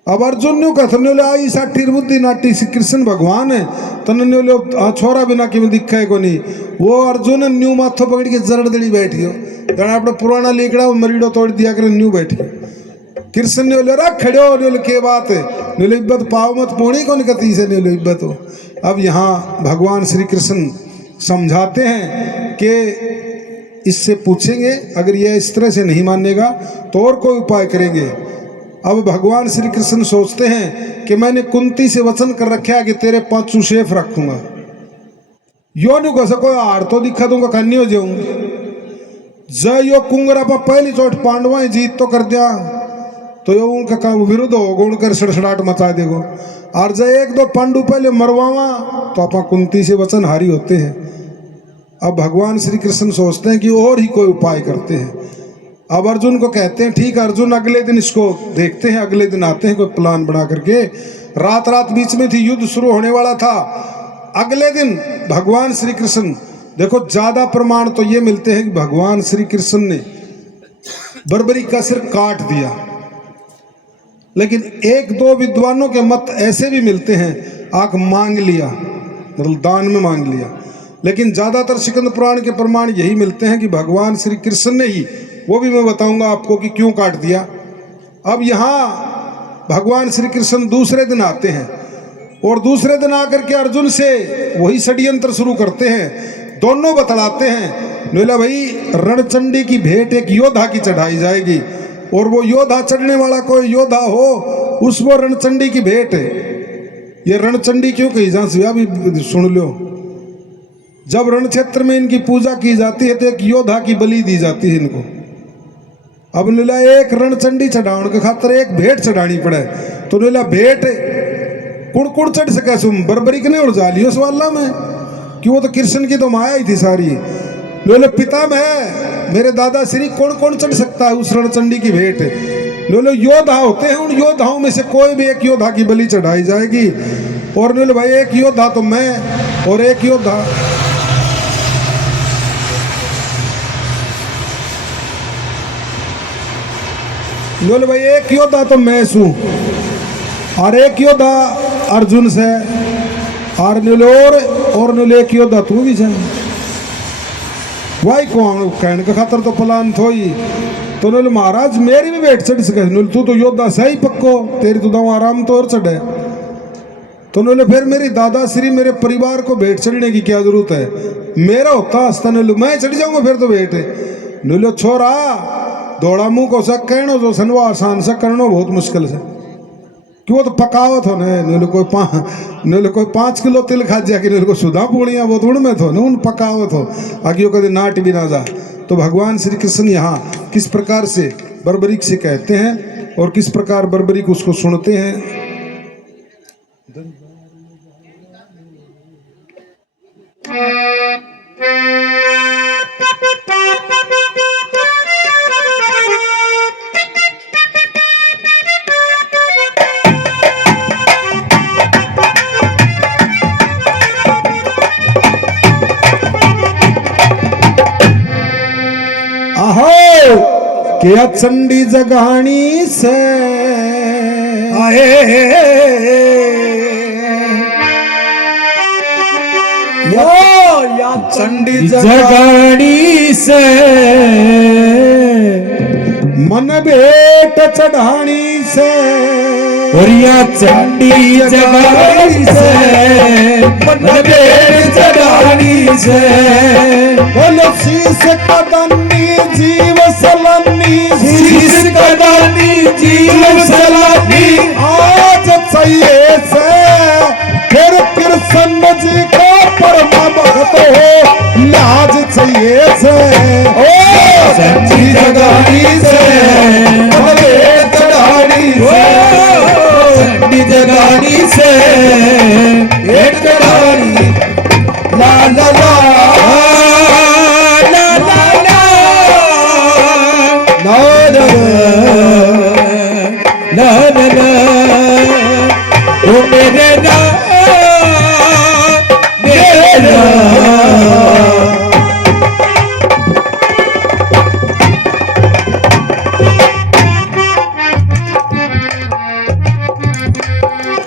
अब अर्जुन ने कहा आई साठी बुद्धि नाटी श्री कृष्ण भगवान है तन छोरा बिना कि दिखा है को नहीं। वो अर्जुन न्यू माथो पकड़ के जरड़ दड़ी बैठ गयो जरा अपना पुराना लेकड़ा मरीड़ो तोड़ दिया कर न्यू बैठ गयो। कृष्ण ने बोले रख खड़े हो ने के बात है ने इब्बत पाओ मत पोणी कौन कती से ने इब्बत हो। अब यहाँ भगवान श्री कृष्ण समझाते हैं कि इससे पूछेंगे अगर यह इस तरह से नहीं मानेगा तो और कोई उपाय करेंगे। अब भगवान श्री कृष्ण सोचते हैं कि मैंने कुंती से वचन कर रखा है कि तेरे 5 शेफ रखूंगा। यो नहीं कह सको हार तो दिखा दूंगा कन्नी हो जाऊं जय यो कुंगरा पर पहली चोट पांडवा जीत तो कर दिया तो यो उनका काम विरुद्ध होगा उनकर सड़सड़ाहट मचा देगो। और जय 1-2 पांडु पहले मरवावा तो आप कुंती से वचन हारी होते हैं। अब भगवान श्री कृष्ण सोचते हैं कि और ही कोई उपाय करते हैं। अब अर्जुन को कहते हैं ठीक अर्जुन अगले दिन इसको देखते हैं। अगले दिन आते हैं कोई प्लान बना करके। रात बीच में थी युद्ध शुरू होने वाला था। अगले दिन भगवान श्री कृष्ण देखो ज्यादा प्रमाण तो ये मिलते हैं कि भगवान श्री कृष्ण ने बर्बरी का सिर काट दिया, लेकिन 1-2 विद्वानों के मत ऐसे भी मिलते हैं आंख मांग लिया मतलब दान में मांग लिया। लेकिन ज्यादातर सिकंद पुराण के प्रमाण यही मिलते हैं कि भगवान श्री कृष्ण ने ही, वो भी मैं बताऊंगा आपको कि क्यों काट दिया। अब यहाँ भगवान श्री कृष्ण दूसरे दिन आते हैं और दूसरे दिन आकर के अर्जुन से वही षड्यंत्र शुरू करते हैं। दोनों बतलाते हैं नीला भाई रणचंडी की भेंट एक योद्धा की चढ़ाई जाएगी और वो योद्धा चढ़ने वाला कोई योद्धा हो उस वो रणचंडी की भेंट है। ये रणचंडी क्यों कही जाती है अभी सुन लो। जब रण क्षेत्र में इनकी पूजा की जाती है तो एक योद्धा की बलि दी जाती है इनको। अब नीला एक रणचंडी चढ़ाने के खातर एक भेंट चढ़ानी पड़े तो नीला भेंट कुड़ चढ़ सके सुम बर्बरी के नहीं उड़ जा लियो सवाल में कि वो तो कृष्ण की तो माया ही थी सारी। नीले पिता में है मेरे दादा श्री कौन चढ़ सकता है उस रणचंडी की भेंट। नीले योद्धा होते हैं, उन योद्धाओं में से कोई भी एक योद्धा की बलि चढ़ाई जाएगी। और नीले भाई एक योद्धा तो मैं और एक योद्धा बोले भाई एक योद्धा तो मैं हूँ और एक योद्धा अर्जुन से और नीले एक योद्धा तू भी है। वही को कहने के खातर तो प्लान थो ही तो नीले महाराज मेरी भी भेंट चढ़ सके नीले तू तो योद्धा सही पक्को तेरी तो दाव आराम तो और चढ़े तो नीले फिर मेरी दादा श्री मेरे परिवार को भेंट चढ़ने की क्या जरूरत है। मेरा होता हस्ता नीले मैं चढ़ जाऊंगा फिर तो भेंट नीले छोरा दौड़ा मुंह को सक कहनो जो सनवा आसान से करनो बहुत मुश्किल से क्यों तो पकावत हो नीले कोई 5 किलो तिल खा जा कि नीले को सुधा पूड़ियाँ वो तो उनमें थो न उन पकावत हो आगे कभी नाट भी ना जा तो भगवान श्री कृष्ण यहाँ किस प्रकार से बर्बरीक से कहते हैं और किस प्रकार बर्बरीक उसको सुनते हैं। क्या चंडी जगानी से आए या चंडी जगानी से मन भेंट चढ़ानी से और या चंडी जगानी से मन भेंट चढ़ानी से बोलो शीश कदनी जीव सलानी शीश कदानी जीव सलानी आज चाहिए से फिर कृष्ण जी को परमा भक्त हो लाज चाहिए से ओ चंडी जगानी से मन भेंट चढ़ानी से चंडी जगानी से भेंट चढ़ानी ला ला ला ओ मेरे ना मेरा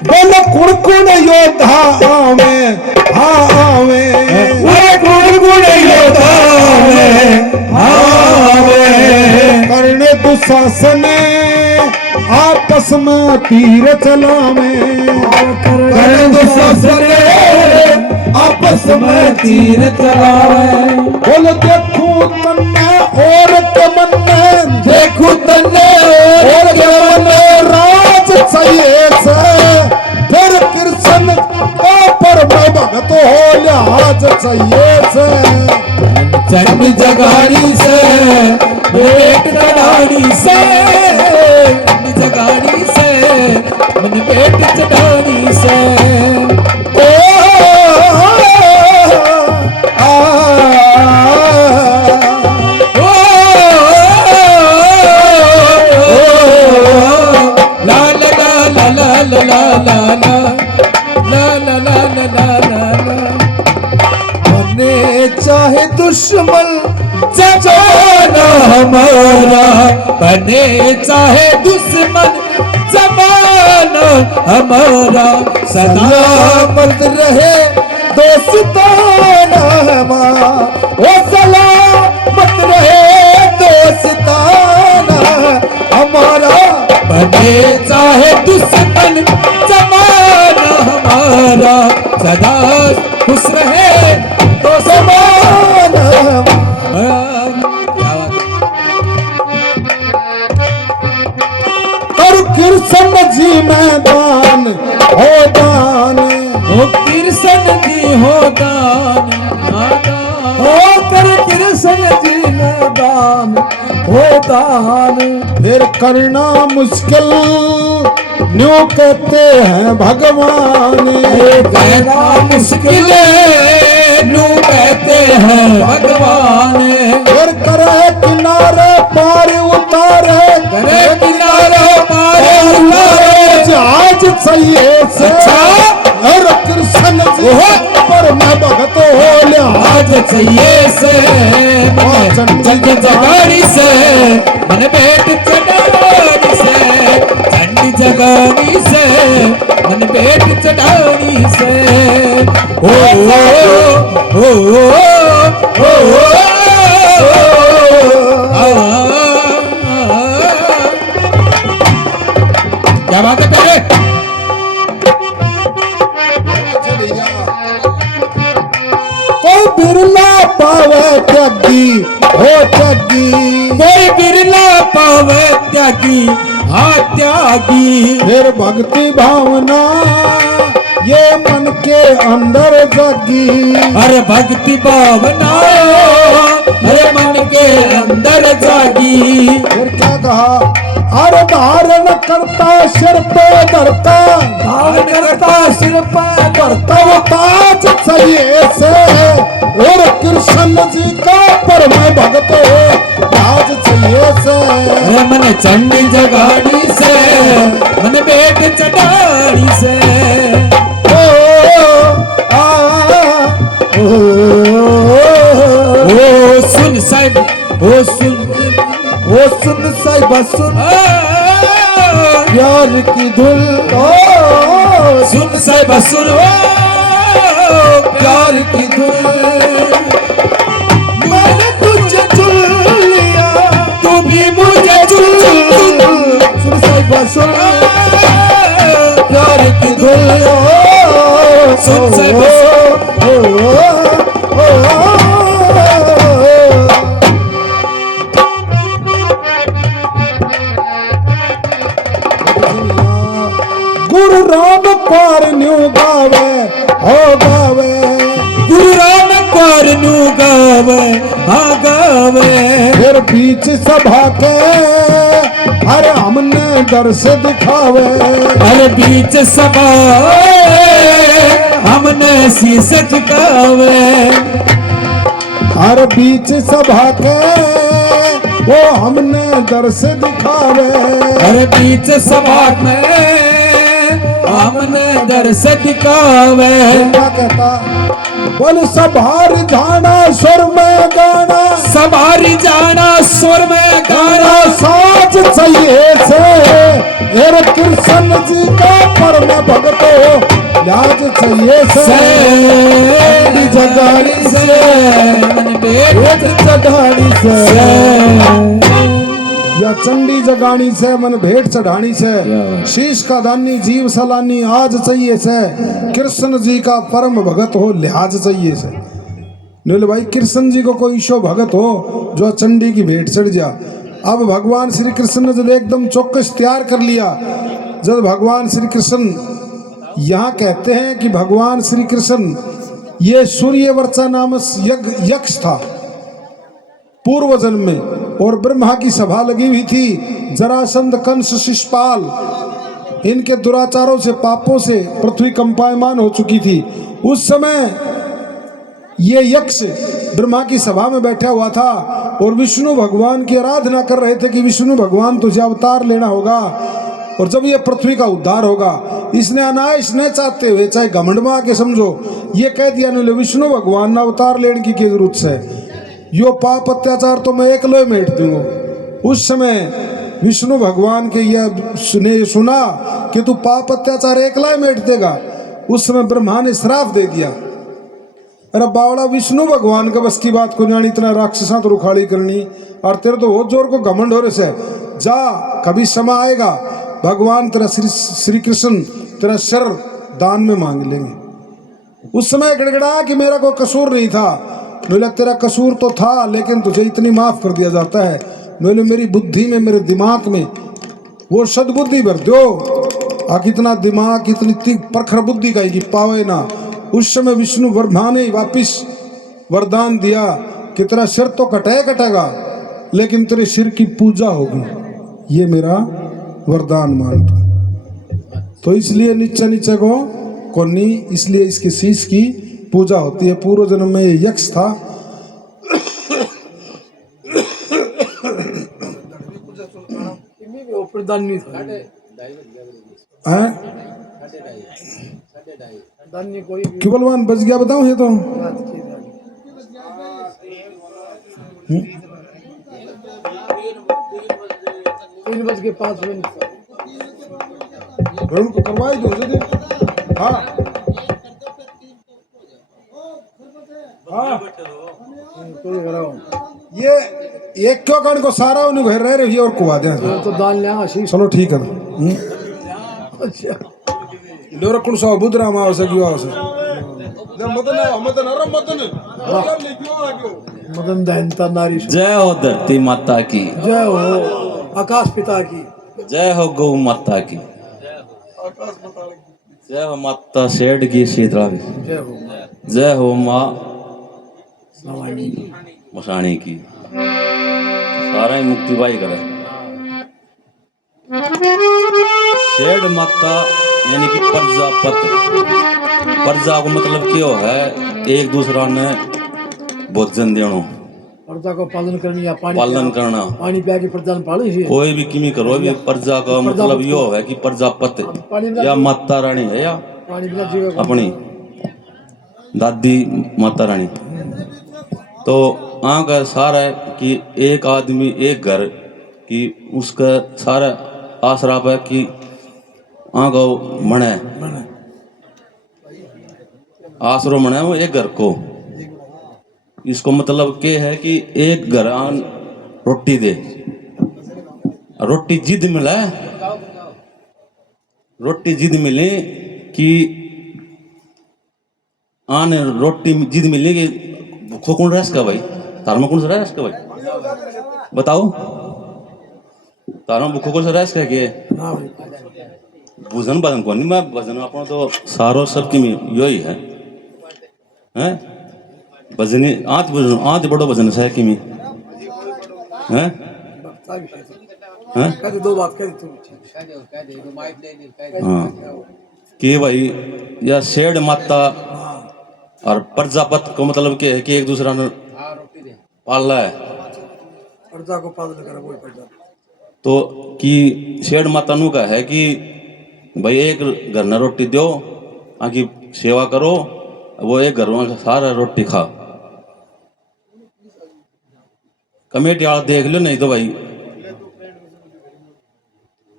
बोलो कुड़कुड़ योद्धा आवे आवे गुण गुण योद्धा आवे कर्ण दुशासन आपस में तीर चलावे कर्ण दुशासन आपस में तीर चलावे बोल देखू तन्ने और तमन्ने देखू तन्ने और तमन्ने राज चाहिए से फिर कृष्ण को पर मैं भगत हो लिहाज चाहिए से चंड जगानी से पेट चढ़ानी से चंड जगानी से मन पेट चढ़ानी से ओ ला ला ला ला ला ला ला ला ला ला ला ला बने चाहे दुश्मन जमाना हमारा बने चाहे दुश्मन जमाना हमारा सलामत रहे दोस्ताना हमारा ओ सलामत रहे दोस्ताना हमारा बने चाहे दुश्मन जमाना हमारा सदा खुश रहे तो समान कर कृष्ण जी मैदान हो दान हो कृष्ण जी हो दान हो कर कृष्ण जी मैदान हो दान फिर करना मुश्किल न्यू कहते हैं भगवान कहना मुश्किल नू कहते हैं भगवान फिर करे किनारे पार उतारे करे किनारा पार उतारे जहाज चाहिए से हर कृष्ण जी पर मैं भगत हो लिहाज आज चाहिए से चंड जगानी से मन पेट चढ़ानी से चंड जगानी से मन पेट चढ़ानी से ओ ओ ओ क्या बात है प्यारे कोई बिरला पावे त्यागी हो त्यागी कोई बिरला पावे त्यागी हाँ त्यागी फिर भक्ति भावना ये मन के अंदर जगी। अरे भक्ति भावना अरे मन के अंदर जागी। फिर क्या कहा, अरे धारण करता सिर पे धरता, धारण करता सिर पर धरता वो ताज चाहिए से, और कृष्ण जी का परम भगत हो ताज चाहिए से। अरे मन चंडी जगाड़ी से मन बेट चटाड़ी से। ओ सुन साहिब ओ सुन साहिब सुन प्यार की धुन, सुन साहिब सुन प्यार की धुन। मैंने तुझे चुन लिया, तू भी मुझे चुन। सुन साहिब सुन प्यार की धुन। सुन साहिब गुरु राम पार न्यू गावे हो गावे, गुरु राम पार न्यू गावे हाँ गावे। फिर बीच सभा के अरे हमने दर से दिखावे। अरे बीच सभा हमने शीश झुकावे। हर बीच सभा के वो हमने दर से दिखावे। अरे बीच सभा में हमने दर से दिखावे। क्या कहता, बोल सभार जाना सुर में गाना, सवारी जाना सुर में गाना। साज चाहिए से, मेरे कृष्ण जी का परम भगत हो लाज चाहिए से। जगाड़ी से मन बेट चढ़ानी से, से। या चंडी जगानी से मन भेंट चढ़ानी से, शीश का दानी जीव सलानी आज चाहिए से। कृष्ण जी का परम भगत हो लिहाज चाहिए से। नील भाई कृष्ण जी को कोई शो भगत हो जो चंडी की भेंट चढ़ जा। अब भगवान श्री कृष्ण ने जब एकदम चौकस तैयार कर लिया, जब भगवान श्री कृष्ण यहाँ कहते हैं कि भगवान श्री कृष्ण ये सूर्यवर्चा नामक यक्ष था पूर्व जन्म में, और ब्रह्मा की सभा लगी हुई थी। जरासंध कंस शिशुपाल इनके दुराचारों से पापों से पृथ्वी कंपायमान हो चुकी थी। उस समय ये यक्ष ब्रह्मा की सभा में बैठा हुआ था और विष्णु भगवान की आराधना कर रहे थे कि विष्णु भगवान तुझे अवतार लेना होगा और जब ये पृथ्वी का उद्धार होगा। इसने अनायास न चाहते हुए, चाहे घमंड में आके समझो, ये कह दिया न विष्णु भगवान ना अवतार लेने की क्या जरूरत है, यो पाप अत्याचार तो मैं एक लोहे मेट दूंगा। उस समय विष्णु भगवान के यह सुना कि तू पाप अत्याचार एक लोहे मेट देगा। उस समय ब्रह्मा ने श्राप दे दिया, अरे बावड़ा विष्णु भगवान का बस की बात को जानी, इतना राक्षसा तो रुखाड़ी करनी, और तेरे तो बहुत जोर को घमंड हो रहे से। जा, कभी समय आएगा भगवान तेरा श्री कृष्ण तेरा शर दान में मांग लेंगे। उस समय गड़गड़ा कि मेरा कोई कसूर नहीं था। बोले तेरा कसूर तो था लेकिन तुझे इतनी माफ कर दिया जाता है। बोले मेरी बुद्धि में, मेरे दिमाग में वो सद्बुद्धि भर दो, आखिर इतना दिमाग इतनी प्रखर बुद्धि का कि पावे ना। उस समय विष्णु ब्रह्मा ने वापिस वरदान दिया कि तेरा सिर तो कटेगा लेकिन तेरे सिर की पूजा होगी, ये मेरा वरदान मान तो इसलिए नीचे को नहीं, इसलिए इसके शीश की पूजा होती है। पूर्व जन्म में यक्ष था। केवलवान बच गया, बताऊं ये तो 3:05 उनको करवाई दो। हाँ ये क्यों कण को सारा उन्हें घर रह रही और कुआ दे तो दान ले आशीष। चलो ठीक है। अच्छा लोरा कुण सौ बुधरा माव से क्यों आओ से मदन मदन अरे मदन मदन दहनता नारी। जय हो धरती माता की, जय हो आकाश पिता की, जय हो गौ माता की। जय हो माता शेड की शीतला की। जय हो जय हो माँ भवानी मसाणी की। सारा ही मुक्ति बाई करे। शेड माता यानी कि प्रजा को मतलब क्यों है एक दूसरा ने भोजन देनो प्रजा को पालन करनी या पालन करना। पानी पिया के प्रजा ने पाली है। कोई भी किमी करो भी प्रजा का मतलब यो है कि प्रजापत या माता रानी है या पानी बिना जीवन अपनी दादी माता रानी। तो आँख सारा है कि एक आदमी एक घर कि उसका सारा आसरा है कि आँख मने आसरो मने वो एक घर को। इसको मतलब क्या है कि एक घर आन रोटी दे रोटी जिद मिला रोटी जिद मिले कि आन रोटी जिद मिले कि भूखो कौन रह सका भाई तार में कौन सा रह सका भाई बताओ तारा भूखो कौन सा रह सका के भोजन भजन कौन मैं भजन अपन तो सारो सबकी यो ही है हैं भजनी आज बड़ो भजन है कि हैं हैं कह दे दो बात कह दे हाँ कि भाई या शेड माता और प्रजापत को मतलब क्या है कि एक दूसरा ने पाला है प्रजा को पालन करे वही प्रजा। तो कि शेड माता नु का है कि भाई एक घर ने रोटी दो आकी सेवा करो वो एक घर में सारा रोटी खा। कमेटी वाला देख लो नहीं तो भाई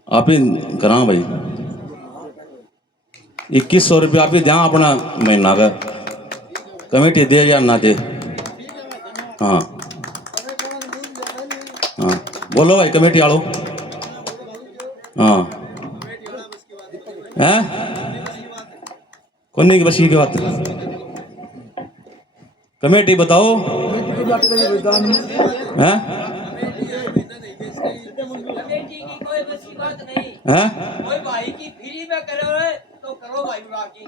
आप ही करा भाई 2100 रुपया आप ही ध्यान अपना महीना का कमेटी दे या ना दे। हाँ हाँ बोलो भाई कमेटी वालों। हाँ हैं कौन की बसी की बात कमेटी बताओ हैं हैं कोई भाई की फ्री में करो तो करो भाई की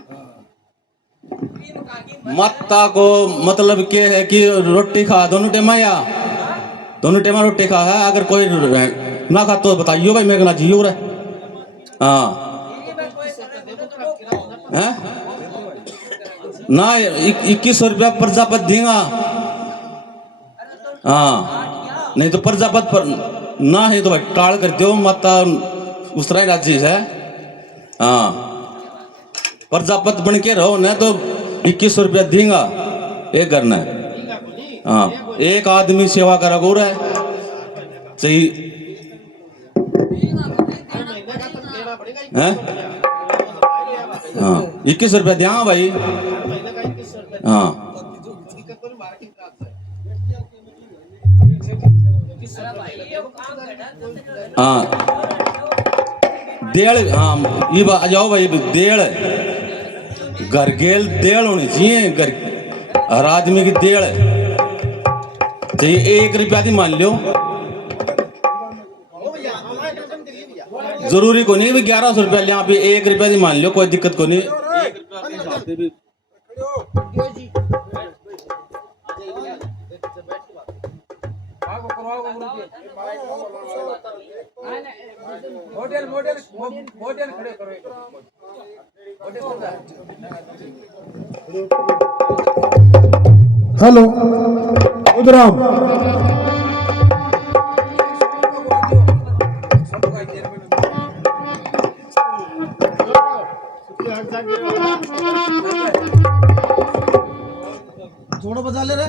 माता को मतलब क्या है कि रोटी खा दोनों टेमा या दोनों टेमा रोटी खा है। अगर कोई ना खा तो बताइयो भाई मेरे ना जियो रे। हाँ हैं ना 2100 रुपया प्रजापत देगा। हाँ नहीं तो प्रजापत पर ना है तो भाई टाल कर दो माता उस तरह राज्य है। हाँ प्रजापत बन के रहो ना तो 2100 रुपया देगा एक घर ने। हाँ एक आदमी सेवा करा गो रहा है सही हैं। हाँ 2100 रुपया दिया भाई। हाँ हाँ देड़। हाँ ये आ जाओ भाई देड़ घर गेल देड़ होनी चाहिए घर हर आदमी की देड़ चाहिए। 1 रुपया थी मान लो जरूरी को नहीं 1100 रुपया ले आप 1 रुपया थी मान लो कोई दिक्कत को नहीं। हेलो उदराम थोड़ा बजा ले रहे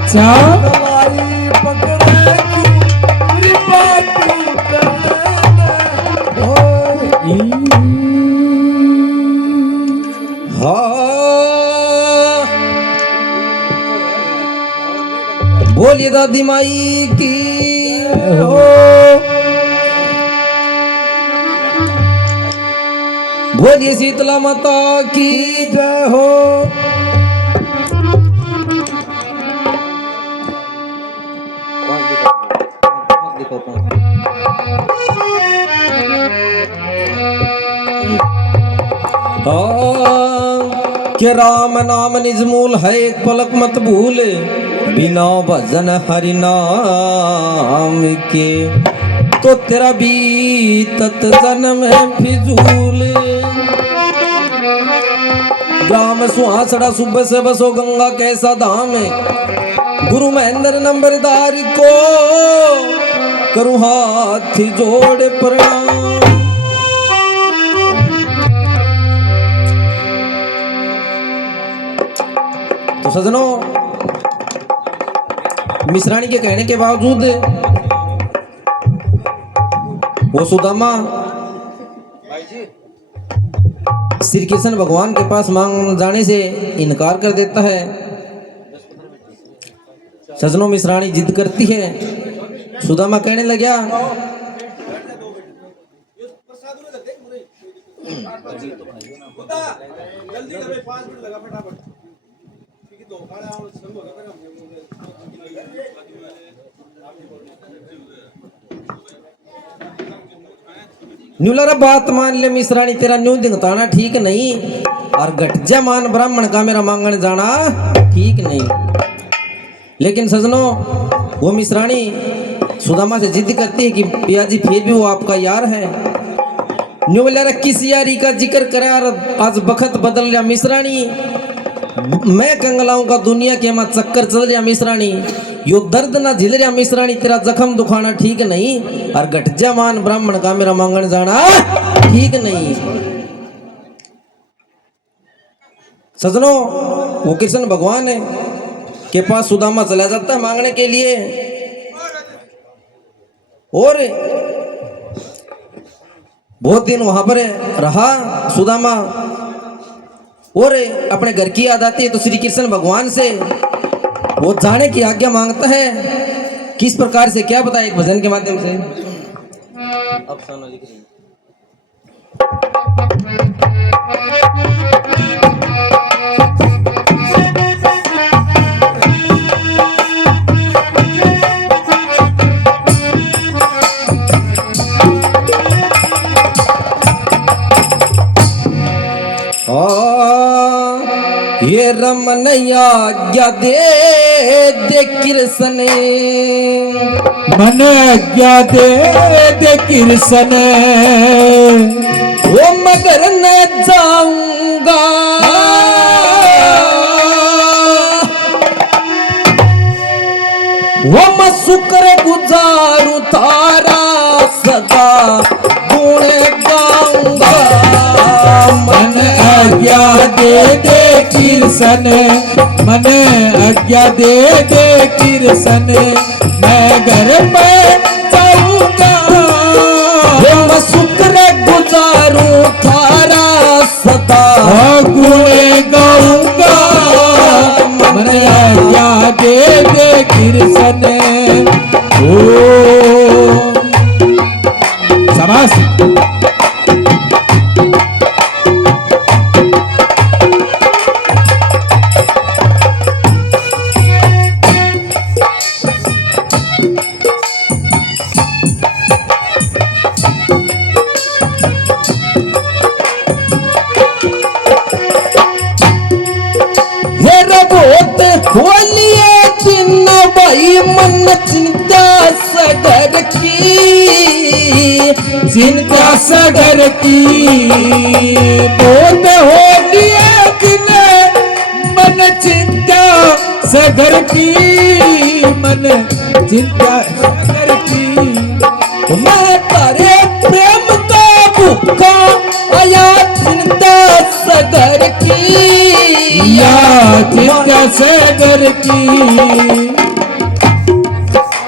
अच्छा कलाई पकड़े कृपा तू करना हाँ बोलिए दादी माई की हो बोलिए शीतला माता की जय हो। कि राम नाम निजमूल है एक पलक मत भूल बिना भजन हरि नाम के तो तेरा बीतत जन्म है फिजूल ग्राम सुहासड़ा सुबह से बसो गंगा कैसा धाम है गुरु महेंद्र नंबरदार को करूँ हाथ जोड़ प्रणाम। तो सजनों मिश्राणी के कहने के बावजूद वो सुदामा श्री कृष्ण भगवान के पास मांग जाने से इनकार कर देता है। सजनों मिश्राणी जिद करती है। सुदामा कहने लगा न्यूलरा बात मान ले मिश्राणी तेरा न्यू दिंगताना ठीक नहीं और घटजा मान ब्राह्मण का मेरा मांगण जाना ठीक नहीं। लेकिन सजनों वो मिश्राणी सुदामा से जिद करती है कि पिया जी फिर भी वो आपका यार है। न्यूलरा किस यारी का जिक्र करे और आज बखत बदल लिया मिश्राणी मैं कंगलाऊं का दुनिया के मैं चक्कर चल रहा मिश्राणी यो दर्द ना झिल रहा मिश्राणी तेरा जख्म दुखाना ठीक नहीं और घटजा मान ब्राह्मण का मेरा मांगण जाना ठीक नहीं। सजनों वो कृष्ण भगवान है के पास सुदामा चला जाता है मांगने के लिए और बहुत दिन वहां पर रहा सुदामा और अपने घर की याद आती है तो श्री कृष्ण भगवान से वो जाने की आज्ञा मांगता है। किस प्रकार से क्या बताए एक भजन के माध्यम से अफसाना लिख रही ये रमनैया आज्ञा दे कृष्ण मन आज्ञा दे कृष्ण वो मगर न जाऊंगा वो मैं शुक्र गुजारू तारा सदा गुण गाऊंगा। मन आज्ञा दे कृष्ण मन आज्ञा दे कृष्ण मैं घर में जाऊंगा मैं शुक्र गुजारू थारा सदा गुण गाऊंगा। मन आज्ञा दे कृष्ण ओ शाबाश बोलिए चिन्ह भाई मन चिंता सगर की चिंता सगर की बोध हो लिए जिन्हें मन चिंता सगर की मन चिंता सगर की मैं तारे प्रेम का भूखा आया चिंता सगर की या चिंता सगर की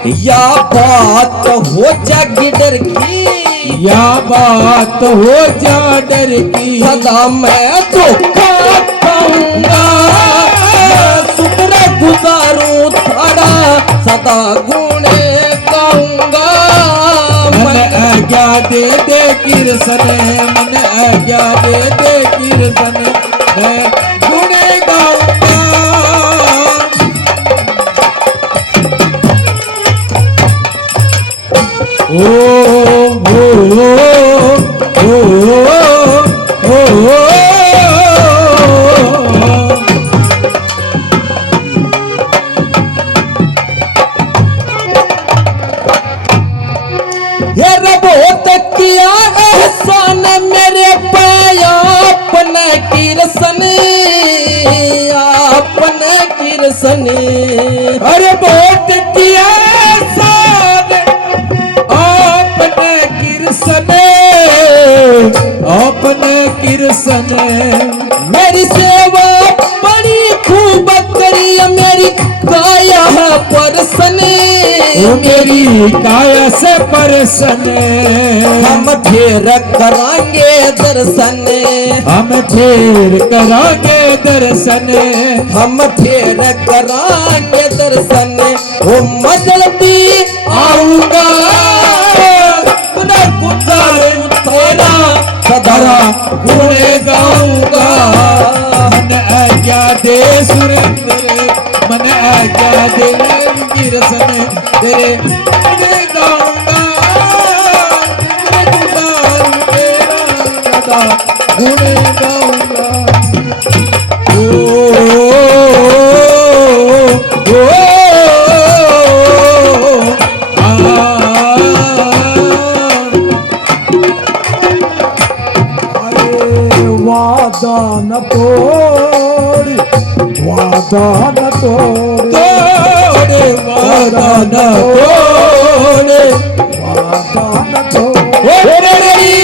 या बात हो जा गिडर की, या बात हो जा डर की, सदा मैं धोखा खाऊंगा, मैं शुक्र गुजारूं थारा, सदा गुणे गाऊंगा। मन आज्ञा दे दे किरसन, मन आज्ञा दे दे किरसन, मैं गुणे गाऊंगा। ओ ये रबो तक किया एहसान मेरे पाया अपने किरसन, अपने किरसन। अरे बहुत किया एहसान आपने किरसन, अपने किरसन। मेरी सेवा बड़ी खूब करी मेरी काया परसन, वो मेरी काया से परसन, हम फिर करांगे दर्शन, हम फिर करांगे दर्शन, हम फिर करांगे दर्शन। ओ मजल भी आऊंगा गुजारूं तेरा, सदा गुणे गाऊंगा। मन आज्ञा दे सुरेंद्र, मन आज्ञा दे किरसन, तेरे गुणे गाऊंगा, तेरे गुजारूं तेरा सदा गुणे गाऊंगा। वादा न तोड़, वादा न तोड़, तोड़े वादा न तोड़े, वादा न तोड़। ओ मेरी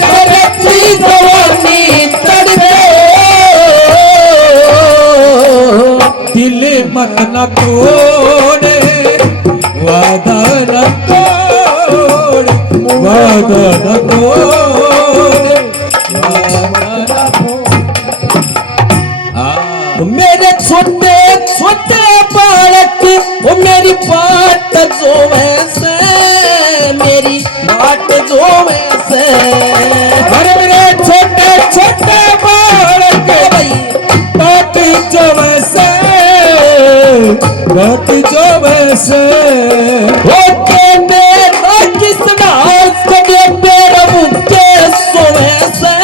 धरती जवानी तड़पे, दिल मत न तोड़े, वादा न तोड़े, वादा न तोड़े, वादा न तोड़े। मेरे छोटे छोटे बालक, वो मेरी बाट जो वैसे, मेरी बाट जो वैसे। अरे मेरे छोटे छोटे बालक, बाट जो वैसे, बाट जो वैसे। ओके मेरा किस डांस के मेरा मुझे सो वैसे,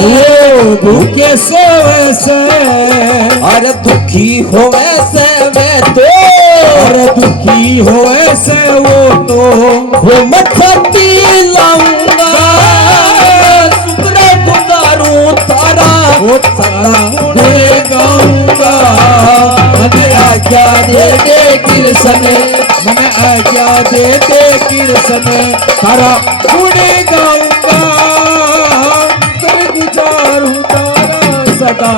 ओ भूखे सो वैसे, अरे दुखी हो वैसे मैं तो, अरे दुखी हो ऐसे वो तो, वो मथती लाऊंगा, शुक्र गुजारूं तारा, वो सारा गुणे गाऊंगा। मन आज्ञा दे दे किरसन, मन आज्ञा दे दे किरसन, तारा गुणे गाऊंगा, कर गुजारूं तारा सदा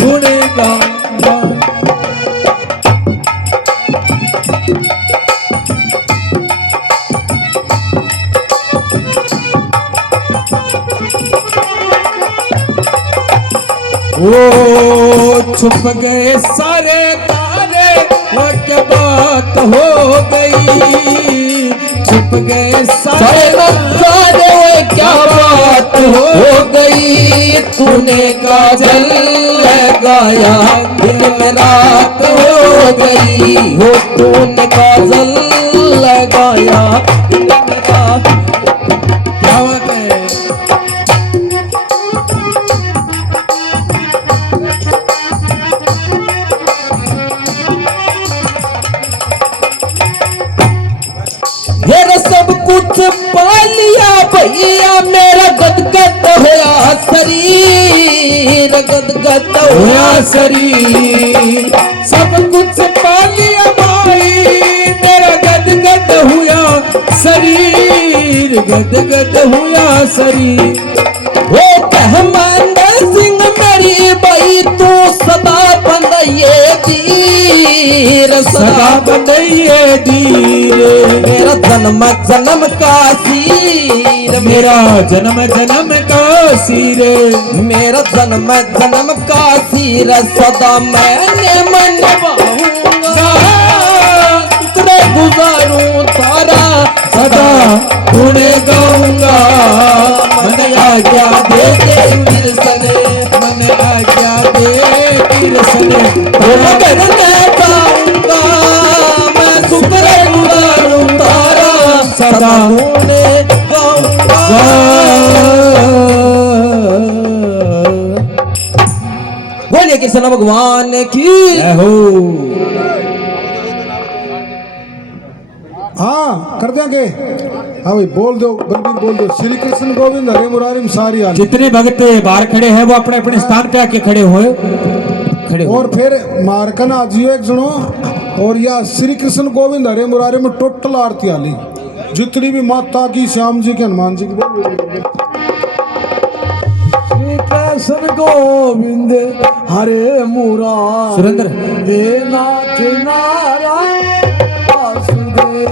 गुणे गाऊंगा। ओ छुप गए सारे तारे, वो क्या बात हो गई, छुप गए सारे सारे क्या बात हो गई, तूने काजल लगाया दिन में रात हो गई, हो तूने काजल लगाया दिन में रात। क्या बात है। मेरा सब कुछ पा लिया भैया, मेरा गदगद होया शरीर, गदगद होया शरीर, सब कुछ पा लिया भाई, मेरा गदगद हुआ शरीर, गदगद हुआ शरीर। वो कहमंद सिंह मेरी भाई, तू सदा बंद ये दी, धीर सदा बनइए धीर मेरा जन्म जन्म का सीर मेरा जन्म जन्म का सिर मेरा जन्म जन्म का सीर सदा मैंने मनवाऊंगा शुक्र गुजारूं तारा सदा गुण गाऊंगा मन आज्ञा दे कृष्ण मन आज्ञा दे कृष्ण मगर मैं गाऊंगा मैं शुक्र गुजारूं तारा सदा गुण गाऊंगा बोलिए कृष्ण भगवान की हो हाँ कर देंगे। हाँ भाई बोल दो, बलबीर बोल दो। श्री कृष्ण गोविंद हरे मुरारी सारी आली। जितने भक्त बाहर खड़े हैं वो अपने अपने स्थान पे आके खड़े हुए और फिर मारकन आजियो एक सुनो। और या श्री कृष्ण गोविंद हरे मुरारी में टोटल आरती आली जितनी भी माता की, श्याम जी की, हनुमान जी की। श्री कृष्ण गोविंद हरे मुरारी सुरेंद्र हे नाथ नारायण वासुदेव।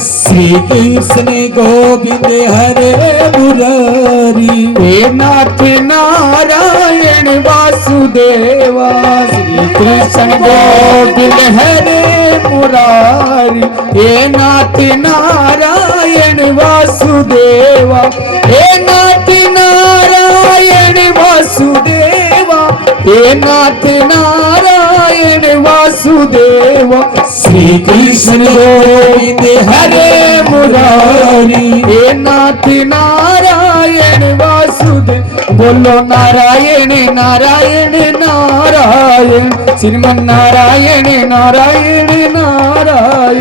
श्री कृष्ण गोविंद हरे मुरारी हे नाथ नारायण वासुदेवा श्री कृष्ण गोविंद हरे मुरारी हे नाथ नारायण वासुदेवा हे नाथ नारायण वासुदेवा हे नाथ नारायण वासुदेवा श्री कृष्ण गोविंद हरे मुरारी हे नाथ नारायण वासुदेव। बोलो नारायण नारायण नारायण श्रीमन नारायण नारायण नारायण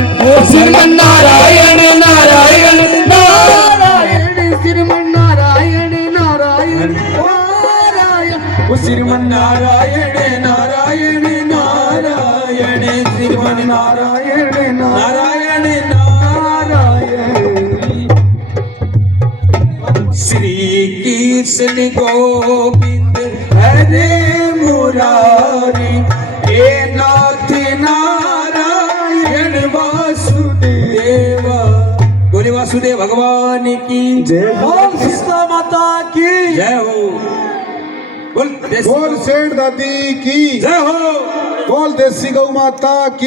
श्रीमन नारायण नारायण नारायण श्रीमन नारायण नारायण नारायण श्रीमन नारायण नारायण नारायण श्रीमन नारायण नारायण नारायण। श्री कृष्ण गोविंद हरे मुरारी हे नाथ नारायण वासुदेवा। बोले वासुदेव भगवान की जय बोल सीता माता की जय हो। बोल बोल सेठ दादी की जय हो। बोल देसी गौ माता की।